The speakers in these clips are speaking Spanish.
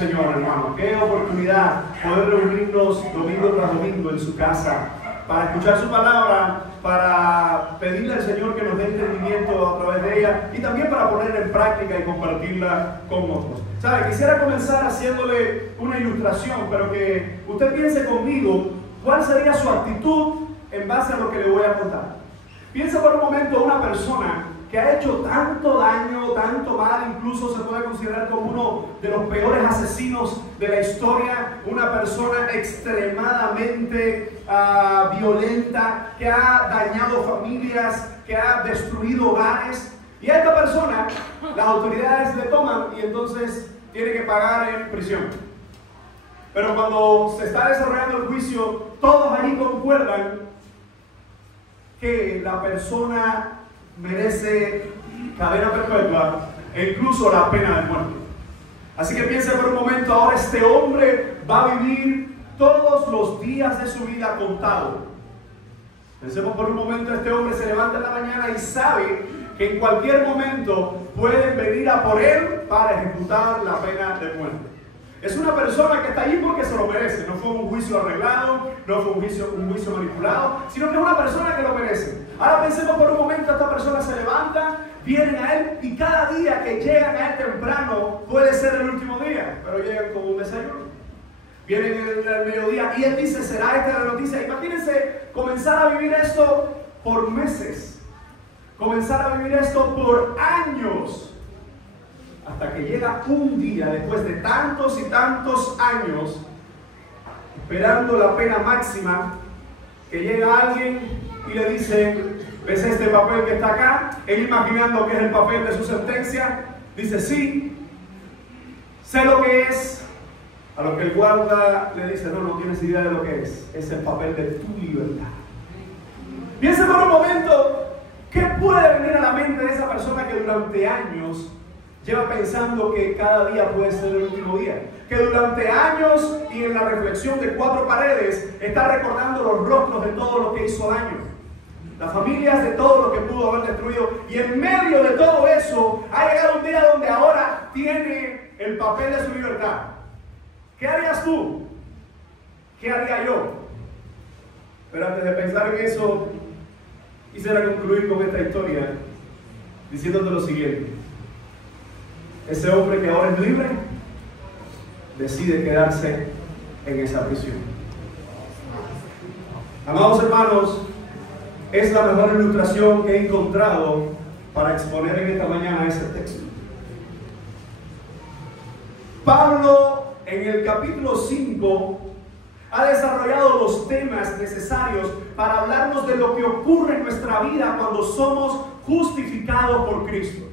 el Señor, hermano. Qué oportunidad poder reunirnos domingo tras domingo en su casa para escuchar su palabra, para pedirle al Señor que nos dé entendimiento a través de ella y también para ponerla en práctica y compartirla con otros. ¿Sabe? Quisiera comenzar haciéndole una ilustración, pero que usted piense conmigo cuál sería su actitud en base a lo que le voy a contar. Piensa por un momento una persona que ha hecho tanto daño, tanto mal, incluso se puede considerar como uno de los peores asesinos de la historia, una persona extremadamente violenta, que ha dañado familias, que ha destruido hogares, y a esta persona las autoridades le toman y entonces tiene que pagar en prisión. Pero cuando se está desarrollando el juicio, todos allí concuerdan que la persona merece cadena perpetua e incluso la pena de muerte. Así que piense por un momento, ahora este hombre va a vivir todos los días de su vida contados. Pensemos por un momento, este hombre se levanta en la mañana y sabe que en cualquier momento pueden venir a por él para ejecutar la pena de muerte. Es una persona que está allí porque se lo merece. No fue un juicio arreglado, no fue un juicio manipulado, sino que es una persona que lo merece. Ahora pensemos por un momento, esta persona se levanta, vienen a él y cada día que llegan a él temprano puede ser el último día, pero llegan con un desayuno. Vienen el mediodía y él dice, ¿será esta la noticia? Imagínense comenzar a vivir esto por meses, comenzar a vivir esto por años, hasta que llega un día, después de tantos y tantos años, esperando la pena máxima, que llega alguien y le dice, ¿ves este papel que está acá? Él imaginando que es el papel de su sentencia, dice, sí, sé lo que es. A lo que el guarda le dice, no tienes idea de lo que es el papel de tu libertad. Piensa por un momento, ¿qué puede venir a la mente de esa persona que durante años lleva pensando que cada día puede ser el último día? Que durante años y en la reflexión de cuatro paredes está recordando los rostros de todo lo que hizo daño, las familias de todo lo que pudo haber destruido, y en medio de todo eso ha llegado un día donde ahora tiene el papel de su libertad. ¿Qué harías tú? ¿Qué haría yo? Pero antes de pensar en eso, quisiera concluir con esta historia diciéndote lo siguiente. Ese hombre que ahora es libre decide quedarse en esa prisión. Amados hermanos, es la mejor ilustración que he encontrado para exponer en esta mañana ese texto. Pablo, en el capítulo 5, ha desarrollado los temas necesarios para hablarnos de lo que ocurre en nuestra vida cuando somos justificados por Cristo.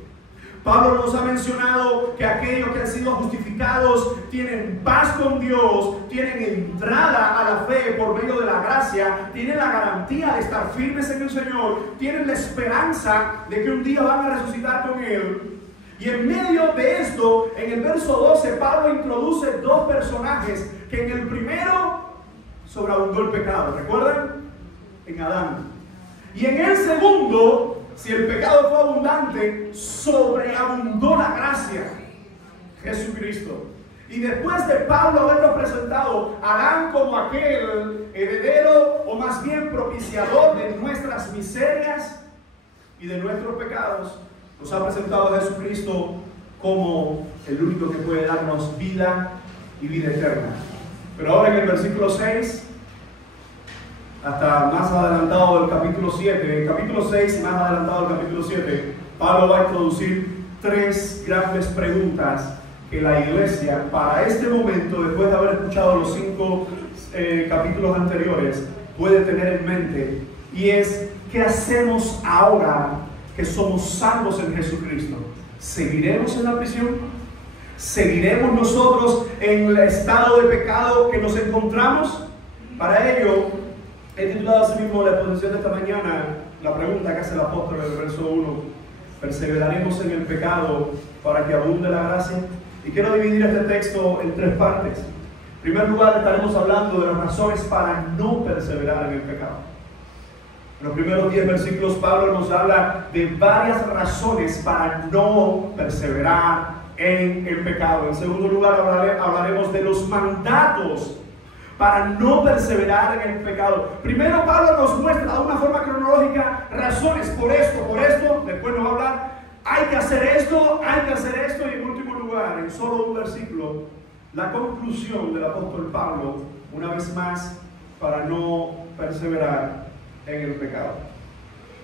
Pablo nos ha mencionado que aquellos que han sido justificados tienen paz con Dios, tienen entrada a la fe por medio de la gracia, tienen la garantía de estar firmes en el Señor, tienen la esperanza de que un día van a resucitar con Él. Y en medio de esto, en el verso 12, Pablo introduce dos personajes que en el primero sobreabundó el pecado, ¿recuerdan? En Adán. Y en el segundo, si el pecado fue abundante, sobreabundó la gracia, Jesucristo. Y después de Pablo habernos presentado a Adán como aquel heredero, o más bien propiciador de nuestras miserias y de nuestros pecados, nos ha presentado a Jesucristo como el único que puede darnos vida y vida eterna. Pero ahora en el versículo 6, hasta más adelantado del capítulo 7, el capítulo 6 y más adelantado del capítulo 7, Pablo va a introducir tres grandes preguntas que la iglesia, para este momento, después de haber escuchado los 5 capítulos anteriores, puede tener en mente. Y es, ¿qué hacemos ahora que somos salvos en Jesucristo? ¿Seguiremos en la prisión? ¿Seguiremos nosotros en el estado de pecado que nos encontramos? Para ello, he titulado así mismo la exposición de esta mañana, la pregunta que hace el apóstol en el verso 1: ¿perseveraremos en el pecado para que abunde la gracia? Y quiero dividir este texto en 3 partes. En primer lugar, estaremos hablando de las razones para no perseverar en el pecado. En los primeros 10 versículos, Pablo nos habla de varias razones para no perseverar en el pecado. En segundo lugar, hablaremos de los mandatos para no perseverar en el pecado. Primero, Pablo nos muestra de una forma cronológica razones por esto. Después nos va a hablar, hay que hacer esto, y en último lugar, en solo un versículo, la conclusión del apóstol Pablo, una vez más, para no perseverar en el pecado.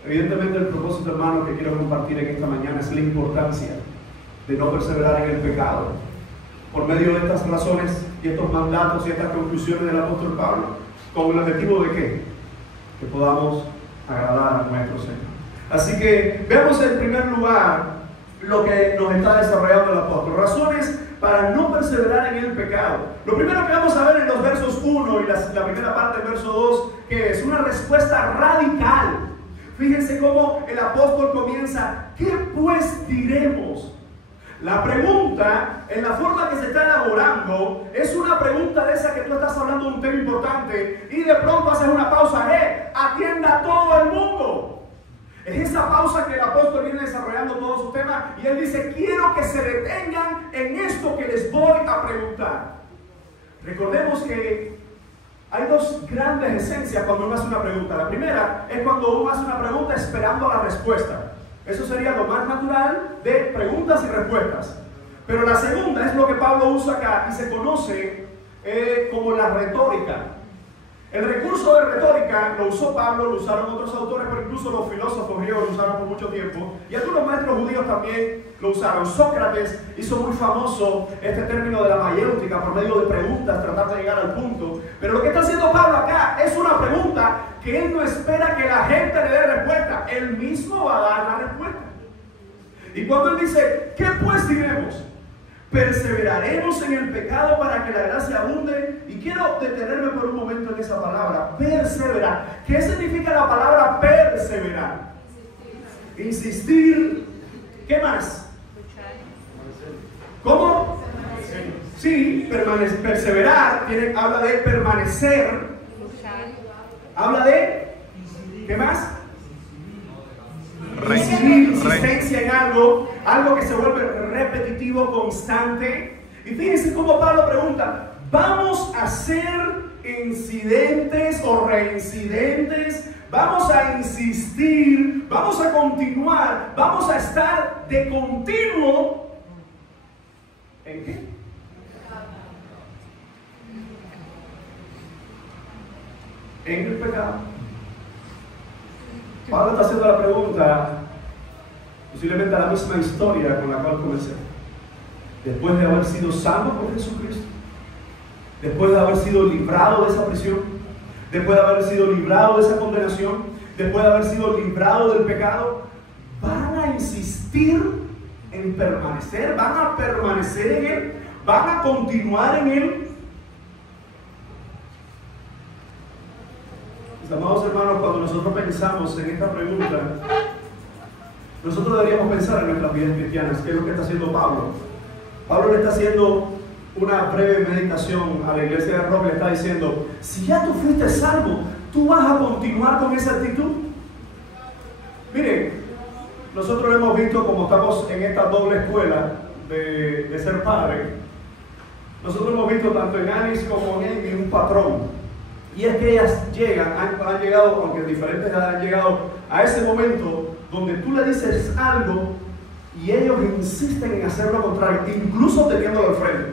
Evidentemente, el propósito, hermano, que quiero compartir en esta mañana es la importancia de no perseverar en el pecado. Por medio de estas razones y estos mandatos y estas conclusiones del apóstol Pablo, ¿con el objetivo de qué? Que podamos agradar a nuestro Señor. Así que veamos en primer lugar lo que nos está desarrollando el apóstol. Razones para no perseverar en el pecado. Lo primero que vamos a ver en los versos 1 y la primera parte del verso 2, que es una respuesta radical. Fíjense cómo el apóstol comienza, ¿qué pues diremos? La pregunta, en la forma que se está elaborando, es una pregunta de esa que tú estás hablando de un tema importante y de pronto haces una pausa, atienda a todo el mundo. Es esa pausa que el apóstol viene desarrollando todo su tema y él dice, quiero que se detengan en esto que les voy a preguntar. Recordemos que hay dos grandes esencias cuando uno hace una pregunta. La primera es cuando uno hace una pregunta esperando la respuesta. Eso sería lo más natural de preguntas y respuestas. Pero la segunda es lo que Pablo usa acá y se conoce como la retórica. El recurso de retórica lo usó Pablo, lo usaron otros autores, pero incluso los filósofos griegos lo usaron por mucho tiempo. Y algunos maestros judíos también lo usaron. Sócrates hizo muy famoso este término de la mayéutica por medio de preguntas, tratar de llegar al punto. Pero lo que está haciendo Pablo acá es una pregunta que él no espera que la gente le dé respuesta. Él mismo va a dar la respuesta. Y cuando él dice, ¿qué pues diremos? Perseveraremos en el pecado para que la gracia abunde. Y quiero detenerme por un momento en esa palabra, perseverar. ¿Qué significa la palabra perseverar? Insistir. ¿Qué más? ¿Cómo? Sí, perseverar habla de permanecer. Habla de, ¿qué más? Insistencia en algo que se vuelve repetitivo, constante. Y fíjense cómo Pablo pregunta, ¿vamos a ser incidentes o reincidentes? ¿Vamos a insistir? ¿Vamos a continuar? ¿Vamos a estar de continuo? ¿En qué? En el pecado. Pablo está haciendo la pregunta, posiblemente a la misma historia con la cual comencé. Después de haber sido salvo por Jesucristo, después de haber sido librado de esa prisión, después de haber sido librado de esa condenación, después de haber sido librado del pecado, van a insistir en permanecer, van a permanecer en él, van a continuar en él. Amados hermanos, cuando nosotros pensamos en esta pregunta, nosotros deberíamos pensar en nuestras vidas cristianas. ¿Qué es lo que está haciendo Pablo? Pablo le está haciendo una breve meditación a la iglesia de Roma. Le está diciendo, si ya tú fuiste salvo, ¿tú vas a continuar con esa actitud? Miren, nosotros hemos visto como estamos en esta doble escuela de ser padre. Nosotros hemos visto tanto en Alice como en un patrón. Y es que ellas han llegado, aunque en diferentes edades han llegado a ese momento donde tú le dices algo y ellos insisten en hacer lo contrario, incluso teniéndolo al frente,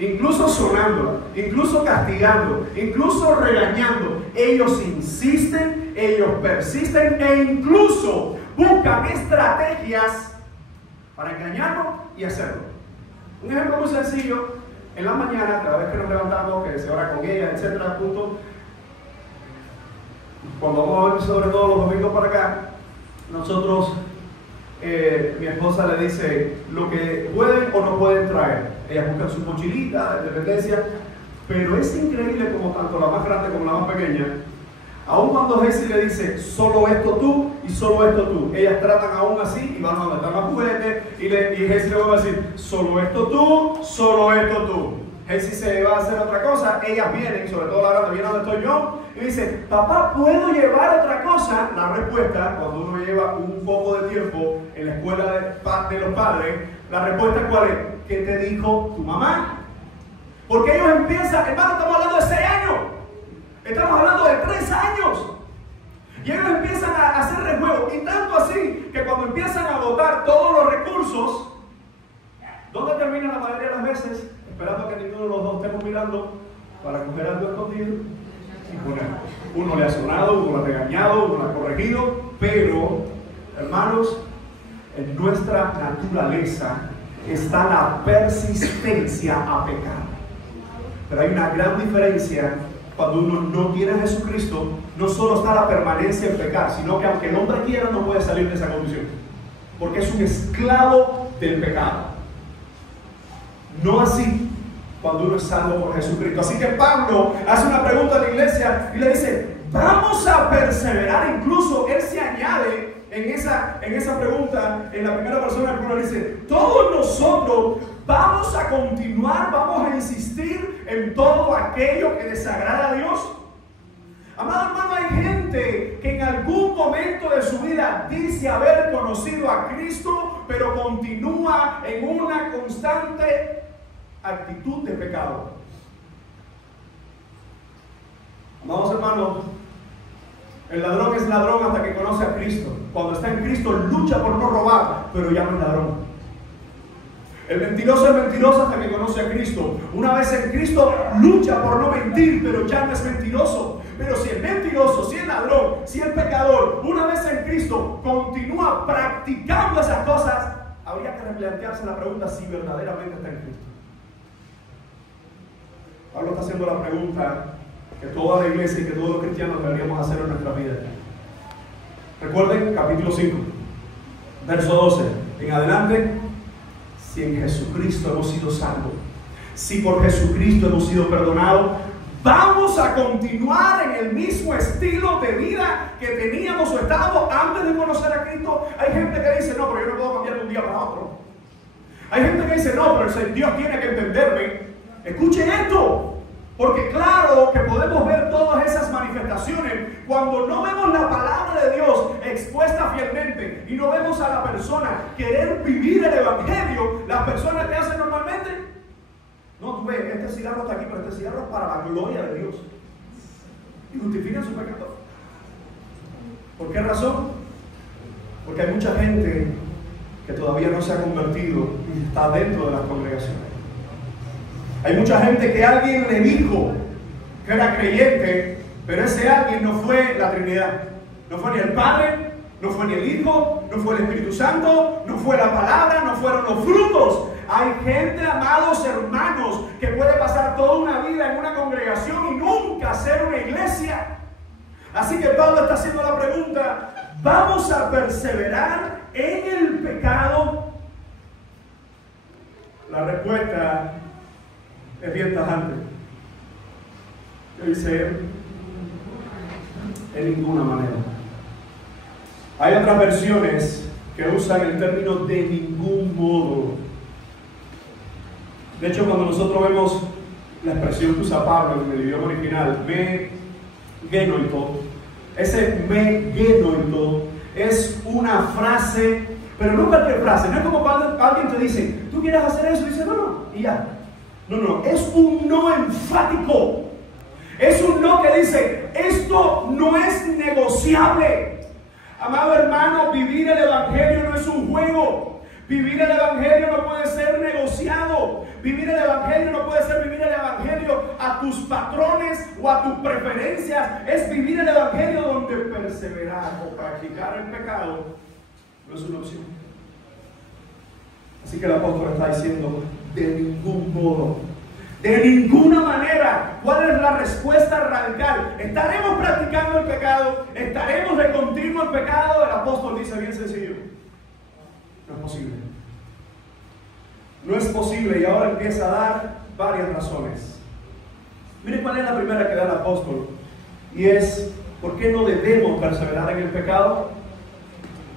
incluso sonando, incluso castigando, incluso regañando. Ellos insisten, ellos persisten e incluso buscan estrategias para engañarnos y hacerlo. Un ejemplo muy sencillo: en la mañana, cada vez que nos levantamos, que se ora con ella, etcétera, punto. Cuando vamos a ver, sobre todo los domingos para acá, nosotros, mi esposa le dice lo que pueden o no pueden traer. Ellas buscan su mochilita de dependencia, pero es increíble como tanto la más grande como la más pequeña, aun cuando Jessie le dice solo esto tú y solo esto tú, ellas tratan aún así y van a donde están los juguetes y Jessie le va a decir solo esto tú, solo esto tú. Él si se va a hacer otra cosa, ellas vienen, sobre todo la grande, viene donde estoy yo, y dice, papá, ¿puedo llevar otra cosa? La respuesta, cuando uno lleva un poco de tiempo en la escuela de los padres, la respuesta ¿cuál es? ¿Qué te dijo tu mamá? Porque ellos empiezan, hermano, estamos hablando de 6 años, estamos hablando de 3 años. Y ellos empiezan a hacer rejuegos, y tanto así que cuando empiezan a botar todos los recursos, ¿dónde termina la mayoría de las veces? Esperando que ninguno de los dos estemos mirando para coger algo escondido y poner. Uno le ha sonado, uno le ha regañado, uno le ha corregido, pero, hermanos, en nuestra naturaleza está la persistencia a pecar. Pero hay una gran diferencia cuando uno no tiene a Jesucristo. No solo está la permanencia en pecar, sino que aunque el hombre quiera, no puede salir de esa condición, porque es un esclavo del pecado. No así cuando uno es salvo por Jesucristo. Así que Pablo hace una pregunta a la iglesia y le dice, vamos a perseverar. Incluso él se añade en esa pregunta, en la primera persona del plural, dice, todos nosotros vamos a continuar, vamos a insistir en todo aquello que desagrada a Dios. Amado hermano, hay gente que en algún momento de su vida dice haber conocido a Cristo, pero continúa en una constante actitud de pecado. Amados hermanos, el ladrón es ladrón hasta que conoce a Cristo. Cuando está en Cristo lucha por no robar, pero ya no es ladrón. El mentiroso es mentiroso hasta que conoce a Cristo. Una vez en Cristo lucha por no mentir, pero ya no es mentiroso. Pero si es mentiroso, si es ladrón, si es pecador, una vez en Cristo continúa practicando esas cosas, habría que replantearse la pregunta si verdaderamente está en Cristo. Pablo está haciendo la pregunta que toda la iglesia y que todos los cristianos deberíamos hacer en nuestra vida. Recuerden, capítulo 5, verso 12 en adelante. Si en Jesucristo hemos sido salvos, si por Jesucristo hemos sido perdonados, vamos a continuar en el mismo estilo de vida que teníamos o estábamos antes de conocer a Cristo. Hay gente que dice, no, pero yo no puedo cambiar de un día para otro. Hay gente que dice, no, pero Dios tiene que entenderme. Escuchen esto, porque claro que podemos ver todas esas manifestaciones cuando no vemos la palabra de Dios expuesta fielmente y no vemos a la persona querer vivir el evangelio. Las personas que hacen normalmente, no, tú ves, este cigarro está aquí, pero este cigarro es para la gloria de Dios, y justifican su pecado. ¿Por qué razón? Porque hay mucha gente que todavía no se ha convertido y está dentro de las congregaciones. Hay mucha gente que alguien le dijo que era creyente, pero ese alguien no fue la Trinidad. No fue ni el Padre, no fue ni el Hijo, no fue el Espíritu Santo, no fue la palabra, no fueron los frutos. Hay gente, amados hermanos, que puede pasar toda una vida en una congregación y nunca ser una iglesia. Así que Pablo está haciendo la pregunta, ¿vamos a perseverar en el pecado? La respuesta es bien tajante. Dice, en ninguna manera. Hay otras versiones que usan el término de ningún modo. De hecho, cuando nosotros vemos la expresión que usa Pablo en el idioma original, me genoito, ese me genoito es una frase, pero no cualquier frase. No es como cuando alguien te dice, ¿tú quieres hacer eso? Y dice, no, y ya. No, es un no enfático. Es un no que dice, esto no es negociable. Amado hermano, vivir el evangelio no es un juego. Vivir el evangelio no puede ser negociado. Vivir el evangelio no puede ser vivir el evangelio a tus patrones o a tus preferencias. Es vivir el evangelio donde perseverar o practicar el pecado no es una opción. Así que el apóstol está diciendo, de ningún modo, de ninguna manera. ¿Cuál es la respuesta radical? ¿Estaremos practicando el pecado? ¿Estaremos de continuo el pecado? El apóstol dice bien sencillo, no es posible. No es posible, y ahora empieza a dar varias razones. Miren cuál es la primera que da el apóstol, y es, ¿por qué no debemos perseverar en el pecado?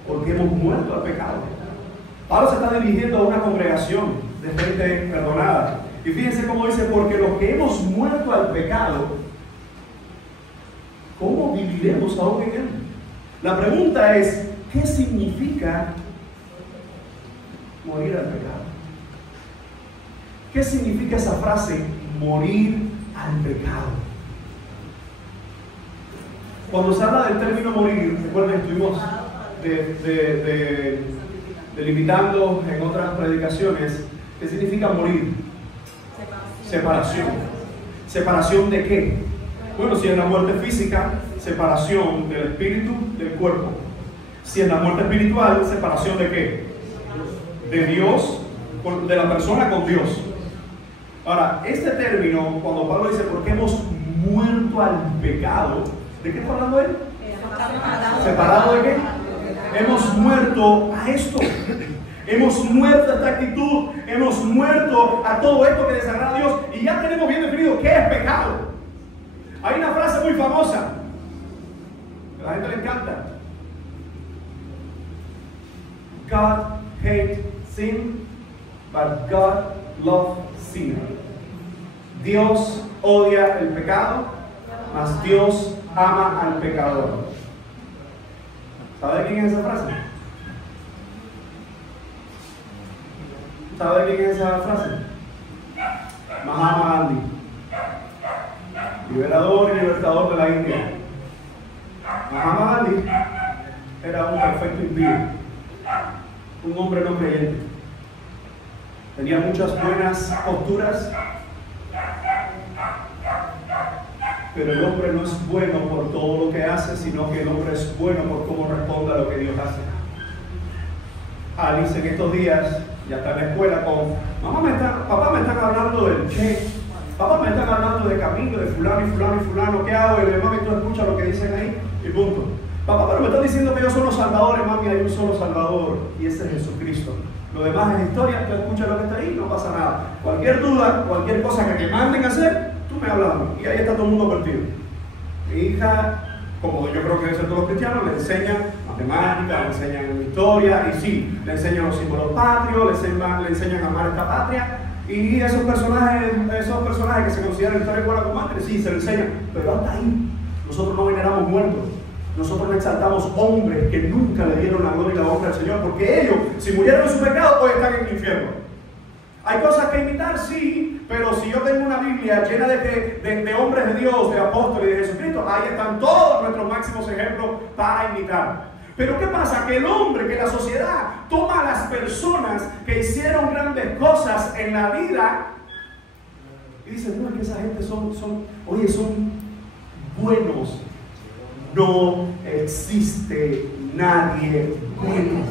Porque hemos muerto al pecado. Pablo se está dirigiendo a una congregación de gente perdonada. Y fíjense cómo dice, porque los que hemos muerto al pecado, ¿cómo viviremos aún en él? La pregunta es, ¿qué significa morir al pecado? ¿Qué significa esa frase, morir al pecado? Cuando se habla del término morir, recuerden, estuvimos delimitando en otras predicaciones, ¿qué significa morir? Separación. ¿Separación de qué? Bueno, si es la muerte física, separación del espíritu del cuerpo. Si es la muerte espiritual, separación de qué? De Dios, de la persona con Dios. Ahora, este término, cuando Pablo dice, porque hemos muerto al pecado, ¿de qué está hablando él? ¿Separado de qué? Hemos muerto a esto. Hemos muerto a esta actitud. Hemos muerto a todo esto que desagrada a Dios. Y ya tenemos bien definido qué es pecado. Hay una frase muy famosa que a la gente le encanta. God hates sin, but God loves sin. Dios odia el pecado, mas Dios ama al pecador. ¿Sabe quién es esa frase? ¿Sabe quién es esa frase? Mahatma Gandhi, liberador y libertador de la India. Mahatma Gandhi era un perfecto impío, un hombre no creyente. Tenía muchas buenas posturas, pero el hombre no es bueno por todo lo que hace, sino que el hombre es bueno por cómo responde a lo que Dios hace. Alice en estos días ya está en la escuela con papá me están hablando del Che, papá me están hablando de Camilo, de fulano y fulano y fulano, ¿qué hago? Y le mami, tú escuchas lo que dicen ahí y punto. Papá, pero me están diciendo que ellos son los salvadores, mami, hay un solo salvador y ese es Jesucristo. Lo demás es historia, tú escuchas lo que está ahí, no pasa nada. Cualquier duda, cualquier cosa que te manden a hacer, tú me hablas a mí. Y ahí está todo el mundo partido. Mi hija, como yo creo que deben ser todos los cristianos, le enseñan matemáticas, le enseñan historia, y sí, le enseñan los símbolos patrios, le enseñan a amar esta patria. Y esos personajes que se consideran historia buena con madre, sí, se lo enseñan. Pero hasta ahí, nosotros no veneramos muertos. Nosotros no exaltamos hombres que nunca le dieron la gloria y la honra al Señor, porque ellos, si murieron en su pecado, hoy están en el infierno. Hay cosas que imitar, sí, pero si yo tengo una Biblia llena de hombres de Dios, de apóstoles y de Jesucristo, ahí están todos nuestros máximos ejemplos para imitar. Pero ¿qué pasa? Que el hombre, que la sociedad toma a las personas que hicieron grandes cosas en la vida y dice, no, es que esa gente son buenos. No existe nadie bueno,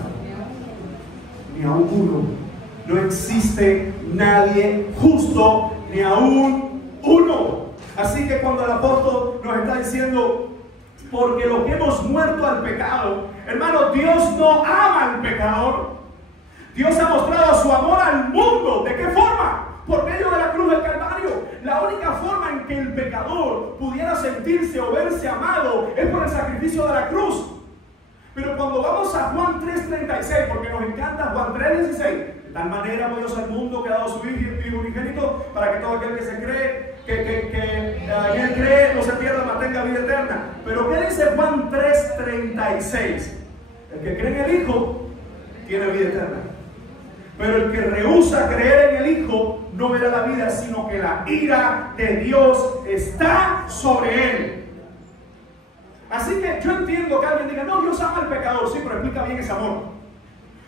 ni aún uno. No existe nadie justo, ni aún uno. Así que cuando el apóstol nos está diciendo, porque los que hemos muerto al pecado, hermano, Dios no ama al pecador. Dios ha mostrado su amor al mundo. ¿De qué forma? Por medio de la cruz del Calvario. La única forma en que el pecador pudiera sentirse o verse amado es por el sacrificio de la cruz. Pero cuando vamos a Juan 3:36, porque nos encanta Juan 3:16, de tal manera amó Dios al mundo que ha dado su Hijo unigénito para que todo aquel que se cree, en él cree, no se pierda, mas tenga vida eterna. Pero ¿qué dice Juan 3:36? El que cree en el Hijo tiene vida eterna. Pero el que rehúsa creer en el Hijo no verá la vida, sino que la ira de Dios está sobre él. Así que yo entiendo que alguien diga, no, Dios ama al pecador. Sí, pero explica bien ese amor.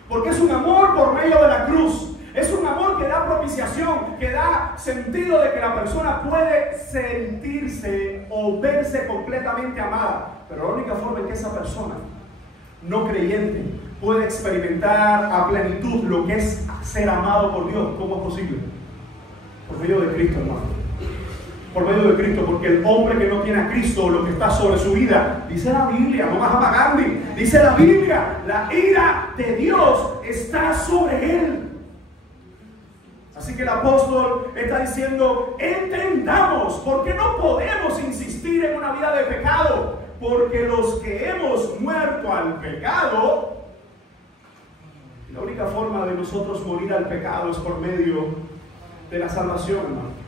Porque es un amor por medio de la cruz. Es un amor que da propiciación, que da sentido de que la persona puede sentirse o verse completamente amada. Pero la única forma en que esa persona no creyente puede experimentar a plenitud lo que es ser amado por Dios, ¿cómo es posible? Por medio de Cristo, hermano. Por medio de Cristo, porque el hombre que no tiene a Cristo, lo que está sobre su vida, dice la Biblia, no Mahatma Gandhi, dice la Biblia, la ira de Dios está sobre él. Así que el apóstol está diciendo, entendamos, porque no podemos insistir en una vida de pecado, porque los que hemos muerto al pecado, la única forma de nosotros morir al pecado es por medio de la salvación, hermano.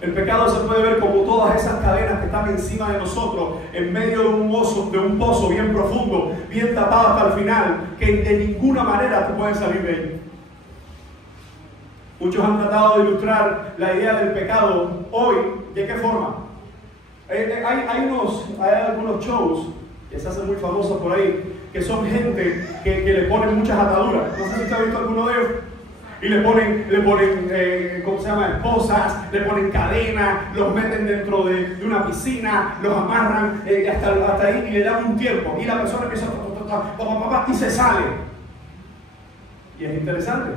El pecado se puede ver como todas esas cadenas que están encima de nosotros, en medio de un pozo bien profundo, bien tapado hasta el final, que de ninguna manera tú puedes salir de ahí. Muchos han tratado de ilustrar la idea del pecado hoy. ¿De qué forma? Hay algunos shows que se hacen muy famosos por ahí, que son gente que le ponen muchas ataduras. No sé si usted ha visto alguno de ellos. Y le ponen ¿cómo se llama? Esposas, le ponen cadenas, los meten dentro de una piscina, los amarran hasta ahí y le dan un tiempo. Y la persona empieza y se sale. Y es interesante.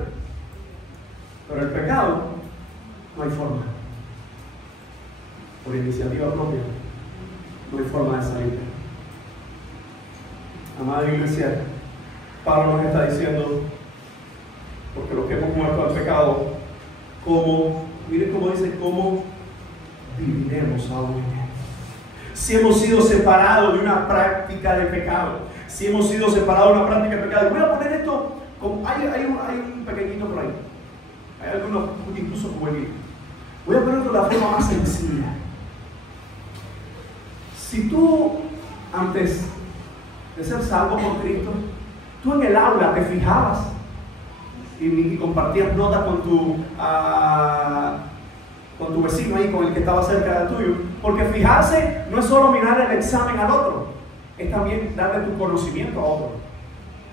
Pero el pecado, no hay forma. Por iniciativa propia, no hay forma de salir. Amada iglesia, Pablo nos está diciendo, porque los que hemos muerto al pecado, miren cómo dice, ¿cómo viviremos aún en él? Si hemos sido separados de una práctica de pecado, si hemos sido separados de una práctica de pecado. Voy a poner esto, hay un pequeñito por ahí, hay algunos incluso juveniles. Voy a ponerlo de la forma más sencilla. Si tú, antes de ser salvo por Cristo, tú en el aula te fijabas y compartías notas con tu vecino ahí, con el que estaba cerca de tuyo, porque fijarse no es solo mirar el examen al otro, es también darle tu conocimiento a otro.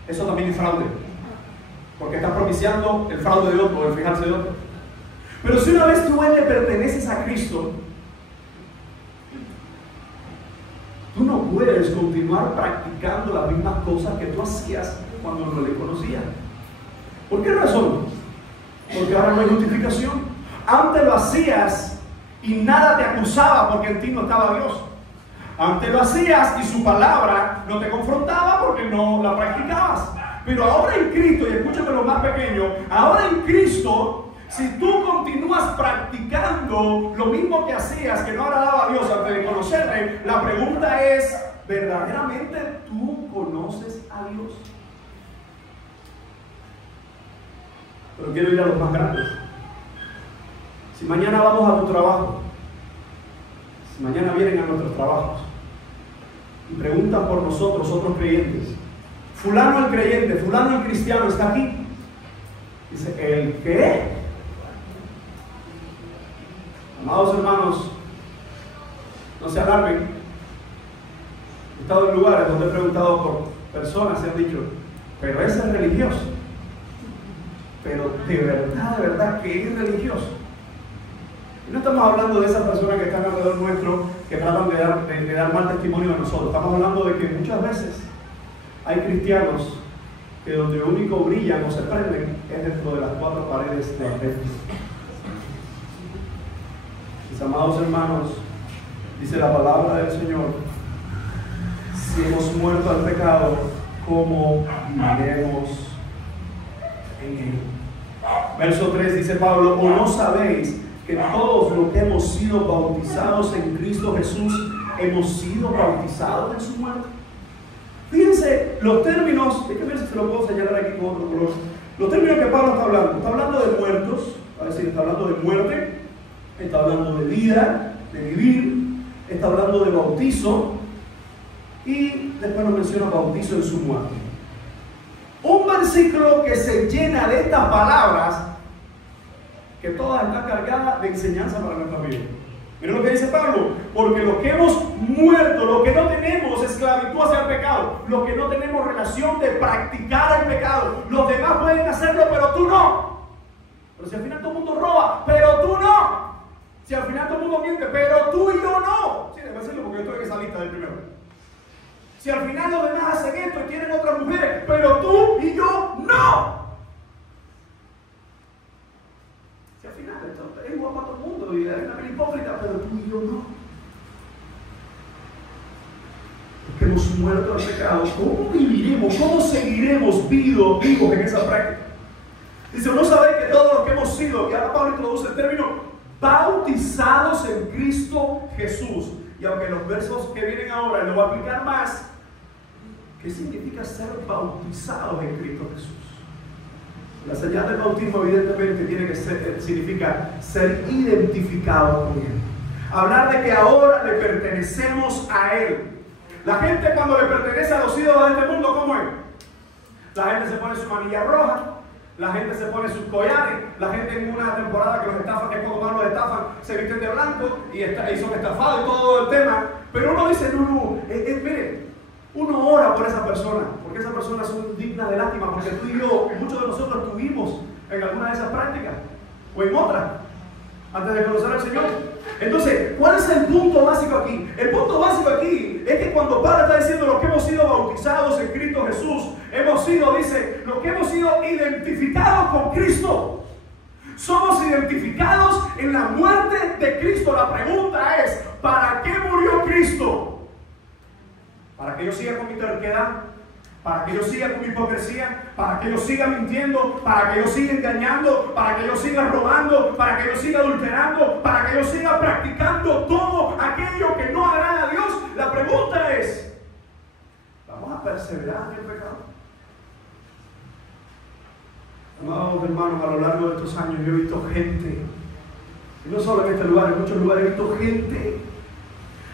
Eso también es fraude, porque estás propiciando el fraude de otro, el fijarse de otro. Pero si una vez tú le perteneces a Cristo, tú no puedes continuar practicando las mismas cosas que tú hacías cuando no le conocías. ¿Por qué razón? Porque ahora no hay justificación. Antes lo hacías y nada te acusaba porque en ti no estaba Dios. Antes lo hacías y su palabra no te confrontaba porque no la practicabas. Pero ahora en Cristo, y escúchame lo más pequeño, ahora en Cristo, si tú continúas practicando lo mismo que hacías, que no agradaba a Dios antes de conocerle, la pregunta es, ¿verdaderamente tú conoces a Dios? Pero quiero ir a los más grandes. Si mañana vamos a tu trabajo, si mañana vienen a nuestros trabajos y preguntan por nosotros, otros creyentes, fulano el creyente, fulano el cristiano está aquí. Dice, ¿el qué? Amados hermanos, no se alarmen. He estado en lugares donde he preguntado por personas y han dicho, pero ese es religioso. Pero de verdad que es religioso. Y no estamos hablando de esas personas que están alrededor nuestro, que tratan de dar mal testimonio de nosotros. Estamos hablando de que muchas veces hay cristianos que donde único brillan o se prenden es dentro de las cuatro paredes de la iglesia. Mis amados hermanos, dice la palabra del Señor, si hemos muerto al pecado, ¿cómo viviremos en él? Verso 3 dice Pablo, ¿o no sabéis que todos los que hemos sido bautizados en Cristo Jesús hemos sido bautizados en su muerte? Fíjense los términos, déjenme ver si se lo puedo señalar aquí con otro color. Los términos que Pablo está hablando de muertos, es decir, está hablando de muerte, está hablando de vida, de vivir, está hablando de bautizo y después nos menciona bautizo en su muerte. Un versículo que se llena de estas palabras, que todas están cargadas de enseñanza para nuestra vida. Miren lo que dice Pablo, porque los que hemos muerto, los que no tenemos esclavitud hacia el pecado, los que no tenemos relación de practicar el pecado, los demás pueden hacerlo, pero tú no. Pero si al final todo el mundo roba, pero tú no. Si al final todo el mundo miente, pero tú y yo no. Sí, debe decirlo porque yo estoy en esa lista del primero. Si al final los demás hacen esto y tienen otras mujeres, pero tú y yo no. Si al final esto es igual para todo el mundo y hay una hipócrita, pero tú y yo no. Porque hemos muerto al pecado. ¿Cómo viviremos? ¿Cómo seguiremos vivos en esa práctica? Dice, ¿no sabéis que todos los que hemos sido, y ahora Pablo introduce el término, bautizados en Cristo Jesús? Y aunque los versos que vienen ahora lo voy a aplicar más, ¿qué significa ser bautizados en Cristo Jesús? La señal del bautismo evidentemente tiene que significa ser identificado con Él. Hablar de que ahora le pertenecemos a Él. La gente cuando le pertenece a los ídolos de este mundo, ¿cómo es? La gente se pone su manilla roja, la gente se pone sus collares, la gente en una temporada que los estafan, que cuando más los estafan, se visten de blanco y son estafados y todo el tema. Pero uno dice, mire, uno ora por esa persona, porque esas personas son dignas de lástima, porque tú y yo, muchos de nosotros estuvimos en alguna de esas prácticas, o en otras, antes de conocer al Señor. Entonces, ¿cuál es el punto básico aquí? El punto básico aquí es que cuando Pablo está diciendo los que hemos sido bautizados en Cristo Jesús, hemos sido, dice, los que hemos sido identificados con Cristo. Somos identificados en la muerte de Cristo. La pregunta es, ¿para qué murió Cristo? ¿Para que yo siga con mi terquedad? ¿Para que yo siga con mi hipocresía? ¿Para que yo siga mintiendo? ¿Para que yo siga engañando? ¿Para que yo siga robando? ¿Para que yo siga adulterando? ¿Para que yo siga practicando todo aquello que no agrada a Dios? La pregunta es, ¿vamos a perseverar en el pecado? Amados hermanos, a lo largo de estos años yo he visto gente, y no solo en este lugar, en muchos lugares he visto gente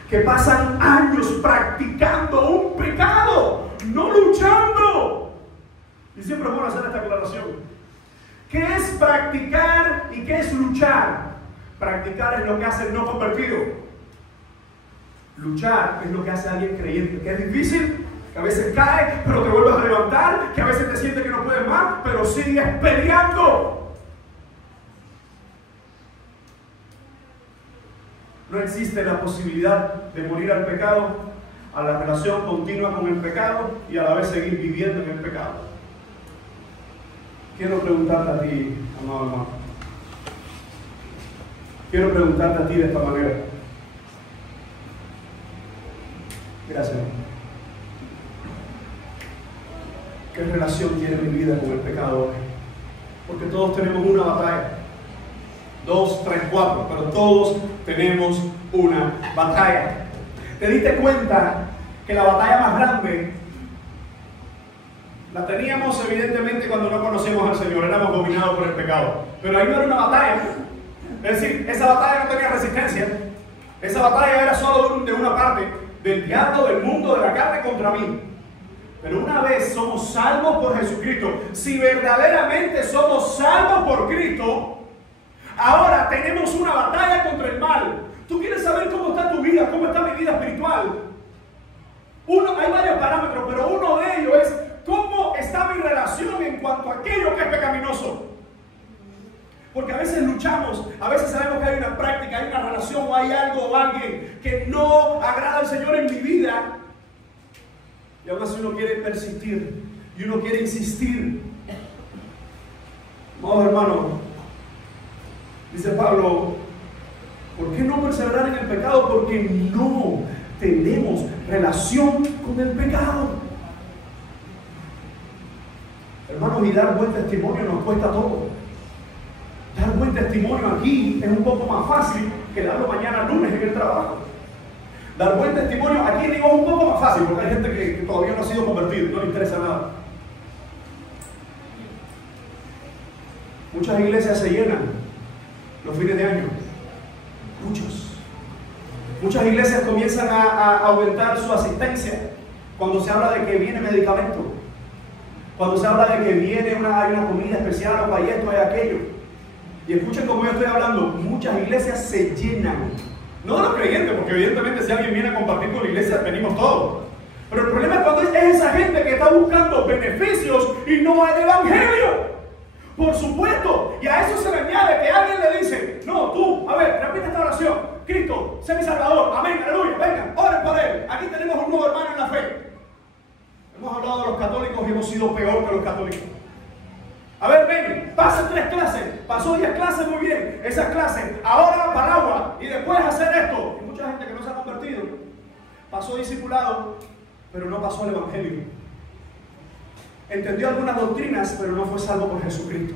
que pasan años practicando un pecado, no luchando. Y siempre es bueno hacer esta aclaración. ¿Qué es practicar y qué es luchar? Practicar es lo que hace el no convertido. Luchar es lo que hace alguien creyente, que es difícil, que a veces cae, pero te vuelves a levantar, que a veces te sientes que no puedes más, pero sigues peleando. No existe la posibilidad de morir al pecado, a la relación continua con el pecado y a la vez seguir viviendo en el pecado. Quiero preguntarte a ti, amado hermano. Quiero preguntarte a ti de esta manera. Gracias. ¿Qué relación tiene mi vida con el pecado hoy? Porque todos tenemos una batalla. 2, 3, 4, pero todos tenemos una batalla. ¿Te diste cuenta que la batalla más grande la teníamos evidentemente cuando no conocíamos al Señor? Éramos dominados por el pecado, pero ahí no era una batalla. Es decir, esa batalla no tenía resistencia. Esa batalla era solo de una parte, del diablo, del mundo, de la carne contra mí. Pero una vez somos salvos por Jesucristo, si verdaderamente somos salvos por Cristo, ahora tenemos una batalla contra el mal. ¿Tú quieres saber cómo está tu vida? ¿Cómo está mi vida espiritual? Hay varios parámetros, pero uno de ellos es cómo está mi relación en cuanto a aquello que es pecaminoso. Porque a veces luchamos, a veces sabemos que hay una práctica, hay una relación o hay algo o alguien que no agrada al Señor en mi vida. Y aún así uno quiere persistir y uno quiere insistir. Amados hermanos, dice Pablo, ¿por qué no perseverar en el pecado? Porque no tenemos relación con el pecado. Hermanos, y dar buen testimonio nos cuesta todo. Dar buen testimonio aquí es un poco más fácil que darlo mañana lunes en el trabajo. Dar buen testimonio aquí digo es un poco más fácil porque hay gente que todavía no ha sido convertido, no le interesa nada. Muchas iglesias se llenan los fines de año. Muchas iglesias comienzan a aumentar su asistencia cuando se habla de que viene medicamento, cuando se habla de que viene hay una comida especial o hay esto, hay aquello. Y escuchen cómo yo estoy hablando, muchas iglesias se llenan. No de los creyentes, porque evidentemente si alguien viene a compartir con la iglesia, venimos todos. Pero el problema es cuando es esa gente que está buscando beneficios y no el evangelio. Por supuesto, y a eso se le añade que alguien le dice, no, tú, a ver, repite esta oración, Cristo, sé mi Salvador, amén, aleluya, vengan, oren por Él, aquí tenemos un nuevo hermano en la fe. Hemos hablado de los católicos y hemos sido peor que los católicos. A ver, ven, pasen 3 clases, pasó 10 clases, muy bien, esas clases, ahora para agua, y después hacer esto. Y mucha gente que no se ha convertido, pasó discipulado, pero no pasó el evangelio. Entendió algunas doctrinas, pero no fue salvo por Jesucristo.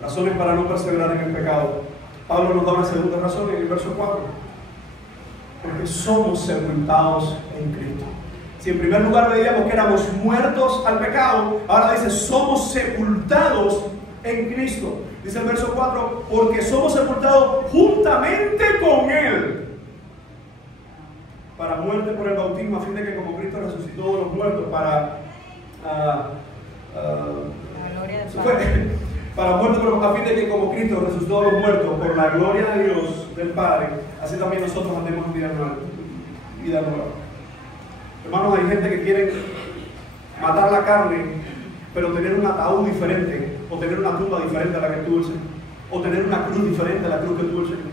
Razones para no perseverar en el pecado. Pablo nos da una segunda razón en el verso 4. Porque somos sepultados en Cristo. Si en primer lugar veíamos que éramos muertos al pecado, ahora dice, somos sepultados en Cristo. Dice el verso 4, porque somos sepultados juntamente con Él para muerte por el bautismo, a fin de que como Cristo resucitó de los muertos para muerte, pero a fin de que como Cristo resucitó de los muertos por la gloria de Dios del Padre, así también nosotros andemos en vida nueva. Hermanos, hay gente que quiere matar la carne, pero tener un ataúd diferente, o tener una tumba diferente a la que tuvo el Señor, o tener una cruz diferente a la cruz que tuvo el Señor.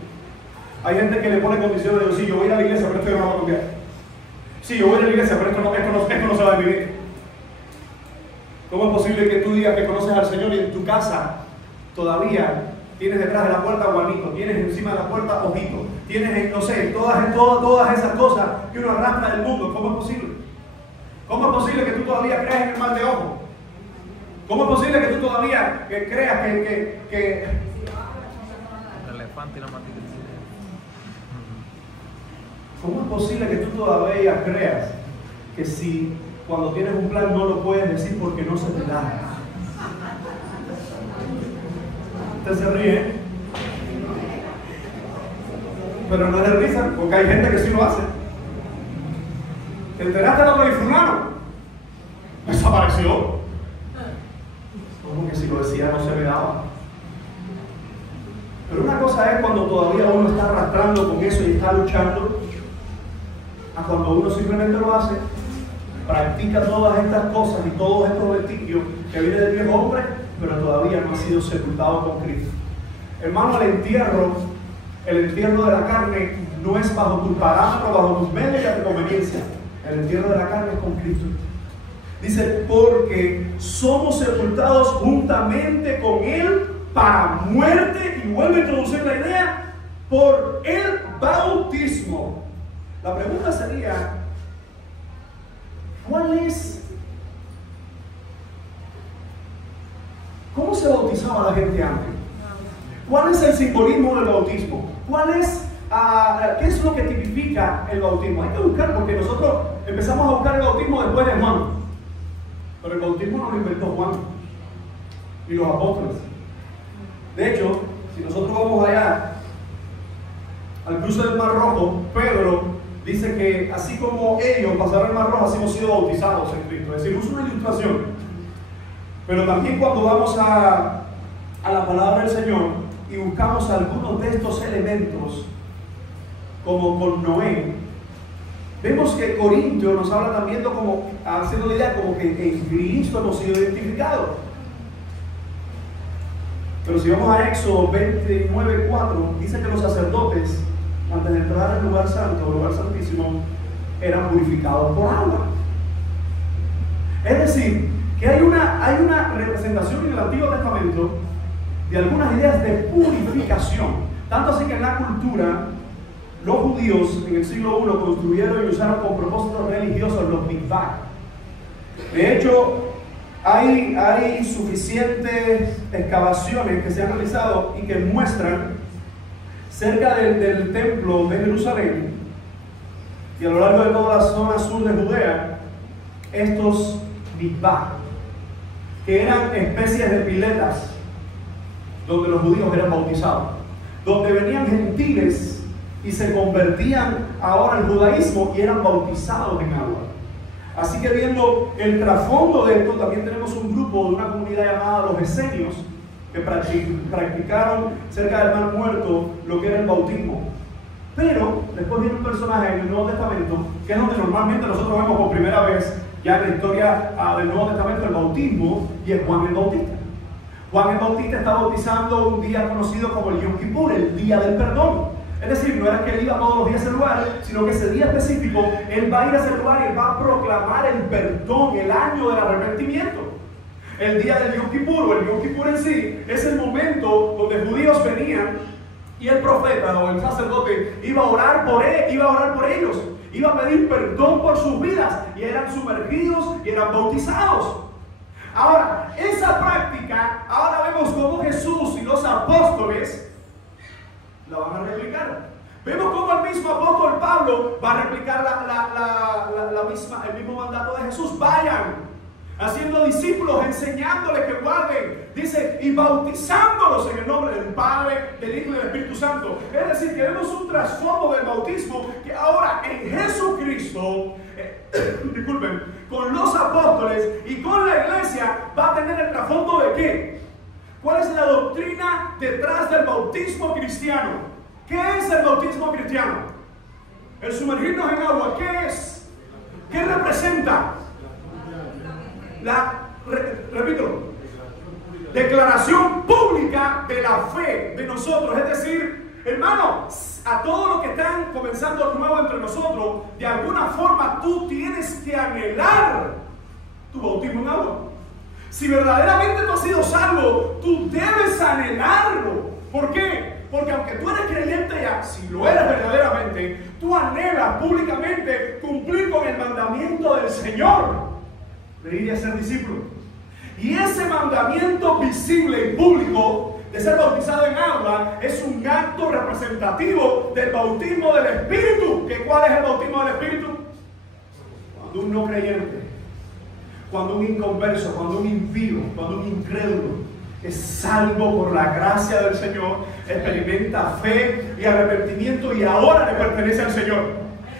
Hay gente que le pone condiciones de decir, yo voy a ir a la iglesia, pero esto no va a cambiar. Sí, yo voy a la iglesia, pero esto no se va a vivir. ¿Cómo es posible que tú digas que conoces al Señor y en tu casa todavía tienes detrás de la puerta Juanito, tienes encima de la puerta Ojito, tienes, no sé, todas esas cosas que uno arrastra del mundo? ¿Cómo es posible? ¿Cómo es posible que tú todavía creas en el mal de ojo? ¿Cómo es posible que tú todavía creas que el elefante y la matita? ¿Cómo es posible que tú todavía creas que si cuando tienes un plan no lo puedes decir porque no se te da? Usted se ríe, pero no es de risa, porque hay gente que sí lo hace. ¿Te enteraste de lo que dijo fulano? Desapareció. Como que si lo decía no se me daba. Pero una cosa es cuando todavía uno está arrastrando con eso y está luchando, a cuando uno simplemente lo hace, practica todas estas cosas y todos estos vestigios que vienen del viejo hombre, pero todavía no ha sido sepultado con Cristo. Hermano, el entierro de la carne no es bajo tus parámetros, bajo tus medios de conveniencia. El entierro de la carne es con Cristo. Dice, porque somos sepultados juntamente con Él para muerte, y vuelve a introducir la idea, por el bautismo. La pregunta sería, ¿cómo se bautizaba la gente antes? ¿Cuál es el simbolismo del bautismo? ¿Qué es lo que tipifica el bautismo? Hay que buscar, porque nosotros empezamos a buscar el bautismo después de Juan. Pero el bautismo no lo inventó Juan y los apóstoles. De hecho, si nosotros vamos allá al cruce del Mar Rojo, Pedro dice que así como ellos pasaron el Mar Rojo, así hemos sido bautizados en Cristo. Es decir, usa una ilustración. Pero también cuando vamos a la palabra del Señor y buscamos algunos de estos elementos, como con Noé, vemos que Corintio nos habla también como, haciendo la idea como que en Cristo hemos sido identificados. Pero si vamos a Éxodo 29:4, dice que los sacerdotes, antes de entrar al lugar santo, el lugar santísimo, eran purificados por agua. Es decir, que hay una representación en el Antiguo Testamento de algunas ideas de purificación. Tanto así que en la cultura, los judíos en el siglo I construyeron y usaron con propósitos religiosos los mikvah. De hecho, hay suficientes excavaciones que se han realizado y que muestran cerca del templo de Jerusalén y a lo largo de toda la zona sur de Judea, estos mikvah, que eran especies de piletas donde los judíos eran bautizados, donde venían gentiles y se convertían ahora al judaísmo y eran bautizados en agua. Así que viendo el trasfondo de esto, también tenemos un grupo de una comunidad llamada los esenios que practicaron cerca del Mar Muerto lo que era el bautismo. Pero después viene un personaje en el Nuevo Testamento, que es donde normalmente nosotros vemos por primera vez ya en la historia del Nuevo Testamento el bautismo, y es Juan el Bautista. Juan el Bautista está bautizando un día conocido como el Yom Kippur, el día del perdón. Es decir, no era que él iba todos los días a ese lugar, sino que ese día específico él va a ir a ese lugar y él va a proclamar el perdón, el año del arrepentimiento. El día del Yom Kippur, o el Yom Kippur en sí, es el momento donde judíos venían y el profeta o el sacerdote iba a orar por ellos, iba a pedir perdón por sus vidas, y eran sumergidos y eran bautizados. Ahora, esa práctica, ahora vemos cómo Jesús y los apóstoles la van a replicar. Vemos cómo el mismo apóstol Pablo va a replicar la el mismo mandato de Jesús: vayan, haciendo discípulos, enseñándoles que guarden, dice, y bautizándolos en el nombre del Padre, del Hijo y del Espíritu Santo. Es decir, que vemos un trasfondo del bautismo que ahora en Jesucristo, disculpen, con los apóstoles y con la iglesia, va a tener el trasfondo de ¿qué? ¿Cuál es la doctrina detrás del bautismo cristiano? ¿Qué es el bautismo cristiano? El sumergirnos en agua, ¿qué es? ¿Qué representa? Repito, declaración pública de la fe de nosotros. Es decir, hermanos, a todos los que están comenzando nuevo entre nosotros, de alguna forma tú tienes que anhelar tu bautismo en agua. Si verdaderamente tú has sido salvo, tú debes anhelarlo. ¿Por qué? Porque aunque tú eres creyente ya, si lo eres verdaderamente, tú anhelas públicamente cumplir con el mandamiento del Señor de ir a ser discípulo. Y ese mandamiento visible y público de ser bautizado en agua es un acto representativo del bautismo del Espíritu. ¿Cuál es el bautismo del Espíritu? Cuando un no creyente, cuando un inconverso, cuando un impío, cuando un incrédulo es salvo por la gracia del Señor, experimenta fe y arrepentimiento y ahora le pertenece al Señor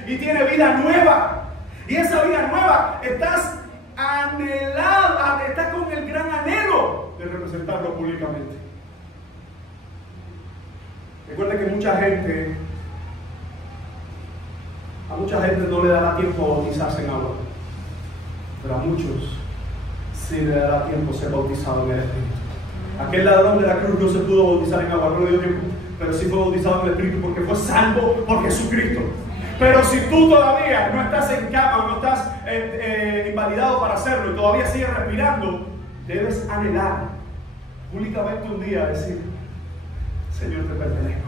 y tiene vida nueva. Y esa vida nueva estás anhelada, estás con el gran anhelo de representarlo públicamente. Recuerda que a mucha gente no le dará tiempo a bautizarse en agua, pero a muchos sí le dará tiempo ser bautizado en el Espíritu. Aquel ladrón de la cruz no se pudo bautizar en agua, no le dio tiempo, pero sí fue bautizado en el Espíritu porque fue salvo por Jesucristo. Pero si tú todavía no estás en cama, no estás invalidado para hacerlo y todavía sigues respirando, debes anhelar públicamente un día decir: Señor, te pertenezco.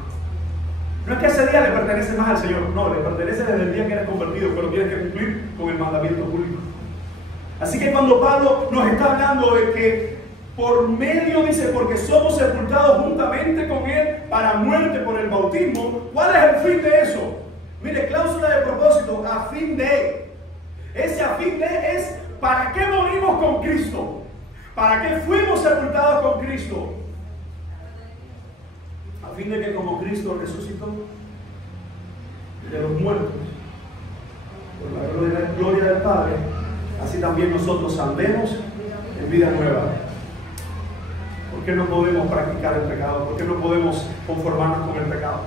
No es que ese día le pertenece más al Señor, no, le pertenece desde el día que eres convertido, pero tienes que cumplir con el mandamiento público. Así que cuando Pablo nos está hablando de que por medio, dice, porque somos sepultados juntamente con Él para muerte por el bautismo, ¿cuál es el fin de eso? Mire, cláusula de propósito: a fin de. Ese a fin de es ¿para qué morimos con Cristo? ¿Para qué fuimos sepultados con Cristo? A fin de que como Cristo resucitó de los muertos por la gloria del Padre, así también nosotros andemos en vida nueva. ¿Por qué no podemos practicar el pecado? ¿Por qué no podemos conformarnos con el pecado?